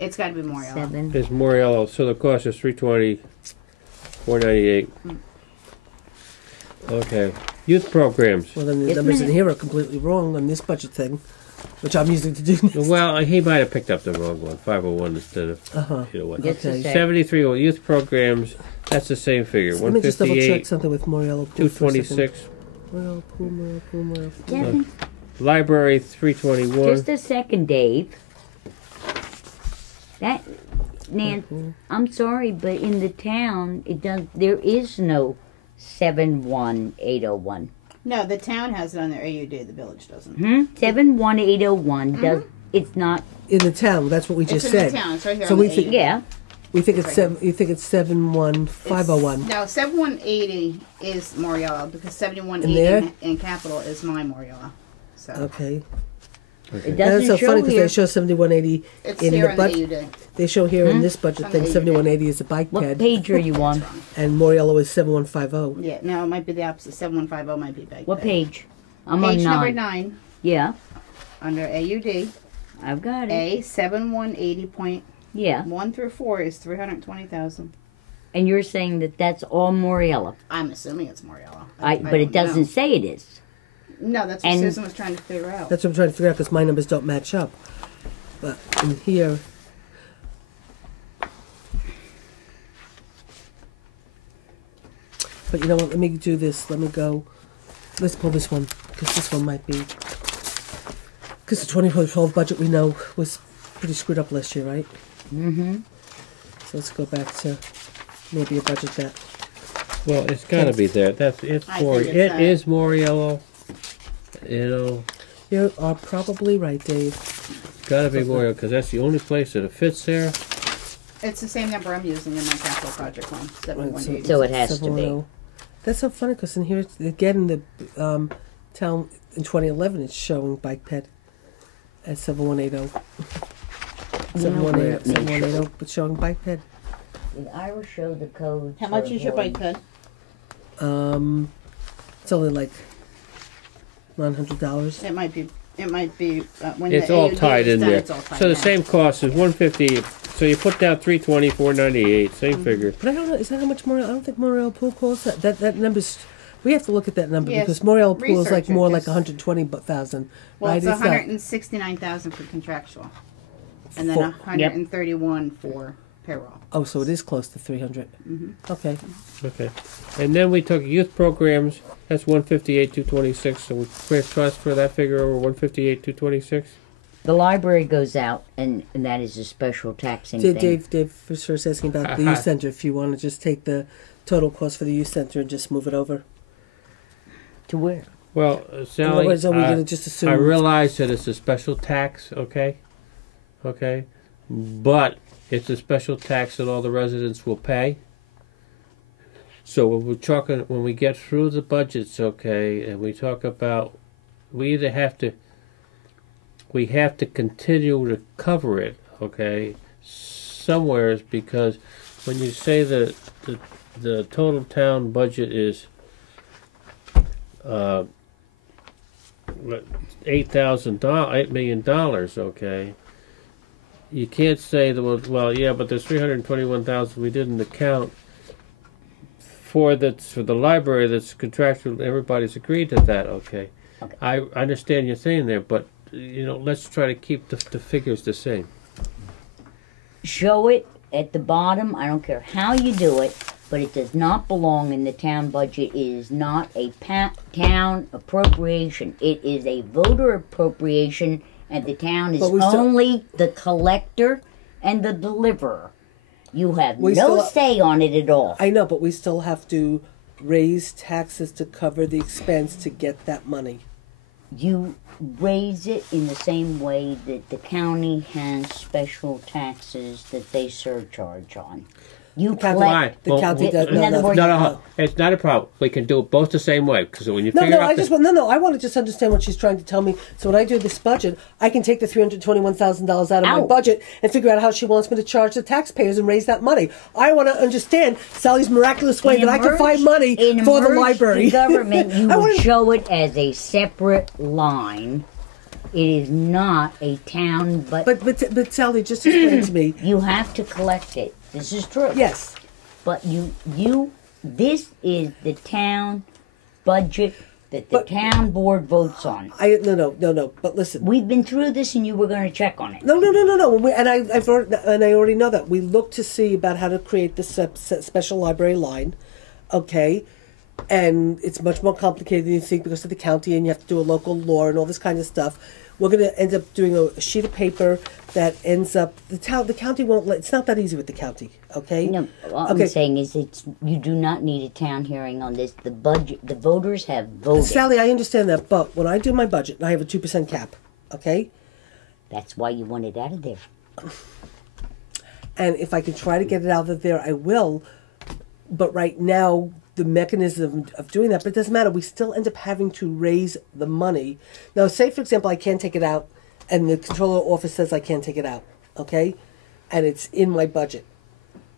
It's got to be Moriello. 7. It's Moriello, so the cost is 320, 498. Okay, youth programs. Well, then the Isn't numbers it- in here are completely wrong on this budget thing, which I'm using to do next. Well, he might have picked up the wrong one, 501 instead of Uh-huh. 801. Just a Okay. sec. 73 youth programs. That's the same figure. Let me just double check 158, something with Moriello Pool for a second. 226. Moriello Pool, Moriello Pool, Moriello Pool. Kevin, Library 321. just a second, Dave. That, Nan, I'm sorry, but in the town, there is no 71801. No, the town has it on their AUD. The village doesn't. 71801 does. It's not. In the town, that's what we just It's in said. the town. It's right here So on we the think- AUD. Yeah. We think it's you think it's 71501. No, 7180 is Moriello because 7180 there? in capital is my Moriello. So Okay. It And doesn't that's so show funny because here. they show 7180 it's in here the on budget. the AUD. They show here in this budget On thing the AUD. 7180 is a bike What pad, page are you on? and Moriello is 7150. Yeah, no, it might be the opposite. 7150 might be big. What page? I'm Page on number 9. 9 Yeah, under AUD. I've got it. A 7180.1 Yeah, through 4 is 320,000. and you're saying that that's all Moriello. I'm assuming it's Moriello. But it don't doesn't know. say it is. No, that's what And- Susan was trying to figure out. That's what I'm trying to figure out because my numbers don't match up. But in here, but you know what? Let me do this. Let me go. Let's pull this one because this one might be. Because the 2012 budget we know was pretty screwed up last year, right? Mm-hmm. So let's go back to maybe a budget that. Well, it's got to be there. It's I more. think it's It is Moriello. You know, You are probably right, Dave. got to be Moriello because that's the only place that it fits there. It's the same number I'm using in my capital project one. 7180. So it has to be. 710. That's so funny because in here, again, the town in 2011 it's showing bike ped at 7180. You know where it may 7180, but showing bike ped. Did Ira show the code? How much is your bike ped? It's only like $900. It might be. It might be when It's the all AUD tied is in done, there. It's all tied So the in. same cost is 150. So you put down 320, 498, same figure. But I don't know. Is that how much more? I don't think Moriel Pool calls that. That number's. We have to look at that number Yes, because Moriel Pool is like research it, more like just- 120,000, Well, right? it's not 169,000 for contractual, and then For- 131 for payroll. Oh, so it is close to 300. Okay. Okay. And then we took youth programs. That's 158, 226. So we transfer that figure over 158, 226. The library goes out, and that is a special taxing thing. Dave was first asking about the youth center. If you want to just take the total cost for the youth center and just move it over. To where? Well, Sally, Otherwise, are we going to just assume? I realize that it's a special tax, okay? Okay? But it's a special tax that all the residents will pay. So when we're talking, when we get through the budgets, okay, and we talk about, we either have to, we have to continue to cover it, okay, somewheres, because when you say that the total town budget is $8 million, okay. You can't say that. Well, yeah, but there's 321,000 we didn't account for the library. That's contractual. Everybody's agreed to that, okay. I understand you're saying there, but let's try to keep the figures the same. Show it at the bottom. I don't care how you do it, but it does not belong in the town budget. It is not a town appropriation. It is a voter appropriation, and the town is But we still- only the collector and the deliverer. You have We no still- say on it at all. I know, but we still have to raise taxes to cover the expense to get that money. You raise it in the same way that the county has special taxes that they surcharge on. You county- collect. Right. The Well, county does. in other words- No, it's not a problem. We can do it both the same way because when you No, figure no, out I the, just want I want to just understand what she's trying to tell me. So when I do this budget, I can take the $321,000 out of my Ow. budget and figure out how she wants me to charge the taxpayers and raise that money. I want to understand Sally's miraculous way that I can find money in for the emergency library. government, you I would wanna- show it as a separate line. It is not a town, But Sally, just explain to me. you have to collect it. This is true. Yes. But this is the town budget that the But- town board votes on. No. But listen. We've been through this, and you were going to check on it. No. I already know that. We look to see about how to create this special library line, okay? And it's much more complicated than you think because of the county, and you have to do a local law and all this kind of stuff. We're going to end up doing a sheet of paper that ends up the county won't let. It's not that easy with the county, okay? No, what Okay. I'm saying is you do not need a town hearing on this. The budget, the voters have voted. Sally, I understand that, but when I do my budget, I have a 2% cap, okay? That's why you want it out of there. And if I can try to get it out of there, I will. But right now, the mechanism of doing that, but it doesn't matter. We still end up having to raise the money. Now, say, for example, I can't take it out, and the controller office says I can't take it out, okay? And it's in my budget,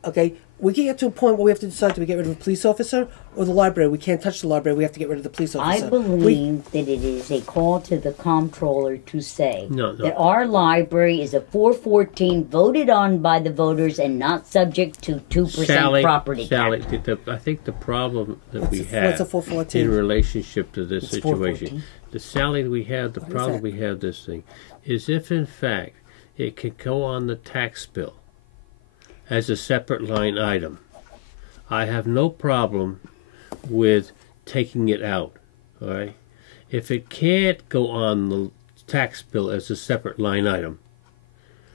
okay? We can get to a point where we have to decide, do we get rid of a police officer or the library? We can't touch the library. We have to get rid of the police I officer. believe that it is a call to the comptroller to say No. that our library is a 414 voted on by the voters and not subject to 2% property Sally, tax. I think the problem that we What's have a 414? in relationship to this It's situation, 414. the Sally we have, the What is problem that? we have this thing, is if in fact it could go on the tax bill as a separate line item, I have no problem with taking it out. All right. If it can't go on the tax bill as a separate line item,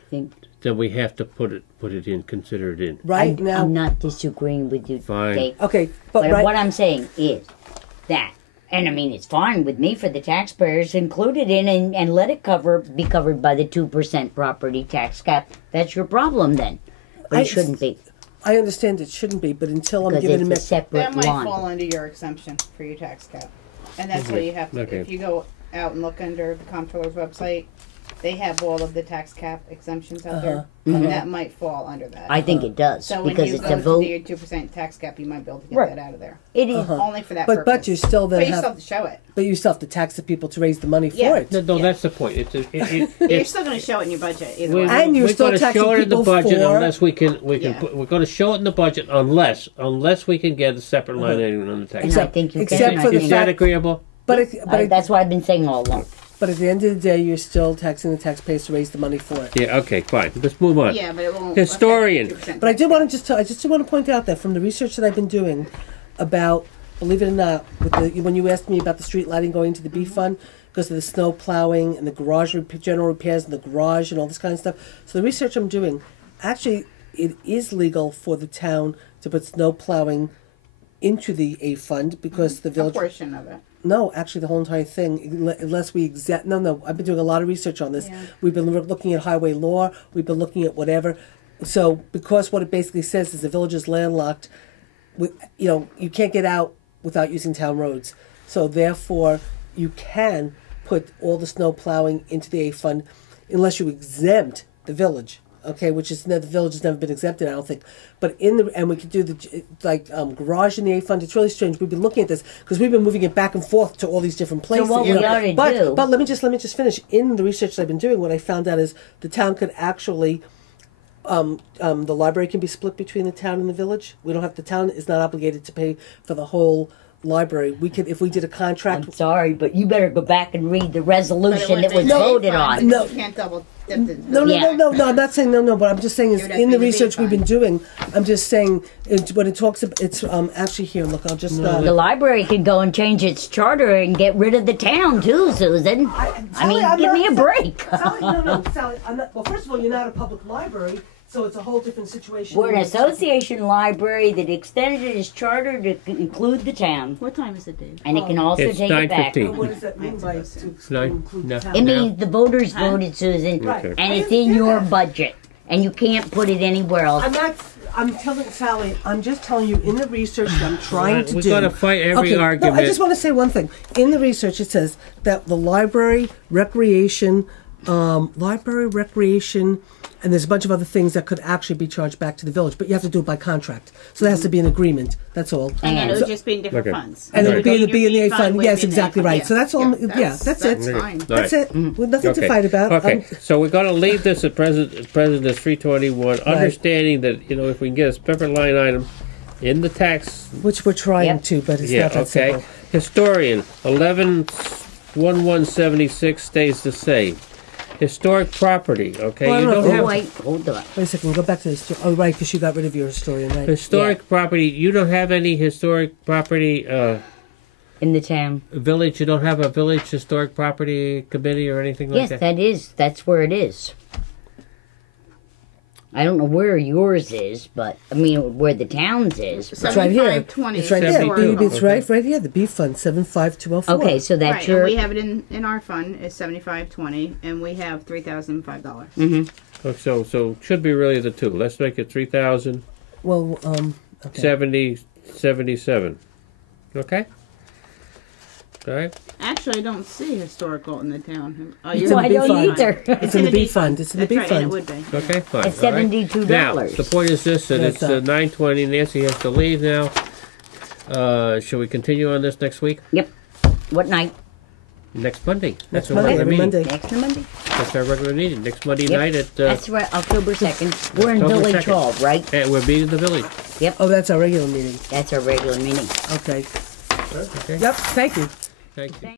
Think- then we have to put it in, consider it in. Right now, I'm not disagreeing with you, Fine. Dave. okay, But but right, what I'm saying is that, and I mean, it's fine with me for the taxpayers included in and let it be covered by the 2% property tax cap. That's your problem then. But I- it shouldn't be I understand it shouldn't be, but until I'm because given it's a separate That might line. fall under your exemption for your tax cap. And that's what you have to, Okay. if you go out and look under the comptroller's website, they have all of the tax cap exemptions out there. And that might fall under that. I think it does so when because you it's go a to vote. do your 2% tax cap, you might be able to get Right. that out of there. It is. Only for that But purpose. you still then But you have, still have to show it. but you still have to tax the people to raise the money for Yeah. it. No, Yeah. that's the point. You're You're still going to show it in your budget either we, way. And you're we're still going to taxing show it in the people budget for- unless we can. Yeah. We're going to show it in the budget unless we can get a separate line item on the tax. And I think you except can. for the Is that fact- agreeable? That's what I've been saying all along. But at the end of the day, you're still taxing the taxpayers to raise the money for it. Yeah. Okay. Fine. Let's move on. Yeah, but it won't. Historian. affect the 2% But I tax do cap. want to I just do want to point out that from the research that I've been doing about, believe it or not, when you asked me about the street lighting going to the B fund because of the snow plowing and the garage general repairs in the garage and all this kind of stuff. So the research I'm doing, actually, it is legal for the town to put snow plowing into the A fund because the A village. portion of it. No, actually, the whole entire thing, unless we exempt. No. I've been doing a lot of research on this. Yeah. We've been looking at highway law. We've been looking at whatever. So, because what it basically says is the village is landlocked, with you can't get out without using town roads. So, therefore, you can put all the snow plowing into the A fund, unless you exempt the village. Okay, which is the village has never been exempted, I don't think. But and we could do the garage in the A fund. It's really strange. We've been looking at this because we've been moving it back and forth to all these different places. what we ought to do- But let me just finish. In the research that I've been doing, what I found out is the town could actually, the library can be split between the town and the village. We don't have the town is not obligated to pay for the whole library. We could, if we did a contract. I'm sorry, but you better go back and read the resolution that was No, voted fine. on. No. You can't double. No, Yeah. no. I'm not saying no. But I'm just saying is It would have in to the be research we've been fine. doing. I'm just saying when it talks. It's actually here. Look, I'll just. The library could go and change its charter and get rid of the town too, Susan. I mean, Sally, give me a break. Sally, no, Sally. I'm not. Well, first of all, you're not a public library, so it's a whole different situation. We're an association library that extended its charter to include the town, What time is it, Dave? and it can also It's take it back. 9:15. What does that mean by to Nine- include no. town? It means the voters voted, Susan, Right. and it's in your budget, and you can't put it anywhere else. I'm not. I'm telling Sally. I'm just telling you in the research that I'm trying to We're do. gonna fight every argument. No, I just want to say one thing. In the research, it says that the library, recreation, and there's a bunch of other things that could actually be charged back to the village, but you have to do it by contract. So there has to be an agreement. That's all. And then it So- would just be in different Okay. funds. And it Right. would be in the Your B&A fund. would Yes, be in the exactly A right. fund. So that's all. Yeah, that's it. That's fine. That's it. With nothing to fight about. Okay, so we're going to leave this at President's 321, understanding that, if we can get a separate line item in the tax. Which we're trying Yep. to, but it's Yeah, not that okay. simple. Historian, 11/1176 stays the same. Historic property, okay? Well, I You don't don't know. have Wait, hold on. Wait a second. Go back to this. Oh, right, because you got rid of your historian, right? historic property. You don't have any historic property In the town. village. You don't have a village historic property committee or anything like Yes, that. that's where it is. I don't know where yours is, but I mean where the town's is. It's right here. 7520 It's right there. 72. It's right here. The B fund 75204. Okay, so that's Right, your. and we have it in our fund is 7520, and we have $3,005. Oh, so should be really the two. Let's make it 3,000. Well, okay. 77. Okay? All right? Actually, I don't see historical in the town. Oh, It's you're in I the B don't fund. either. It's in the B fund. It's in the That's B right, and it fund. would be. Okay, fine. It's all right. $72. Now, the point is this, that That's it's 9:20. Nancy has to leave now. Shall we continue on this next week? Yep. What night? Next Monday. Next our Monday, regular every meeting. Monday. Next Monday. That's our regular meeting. Next Monday Yep. night at... That's right, October 2nd. We're in October Village 2nd. Hall, right? and we're meeting the village. Oh, that's our regular meeting. That's our regular meeting. Okay. Okay? Yep. Thank you. Thank you.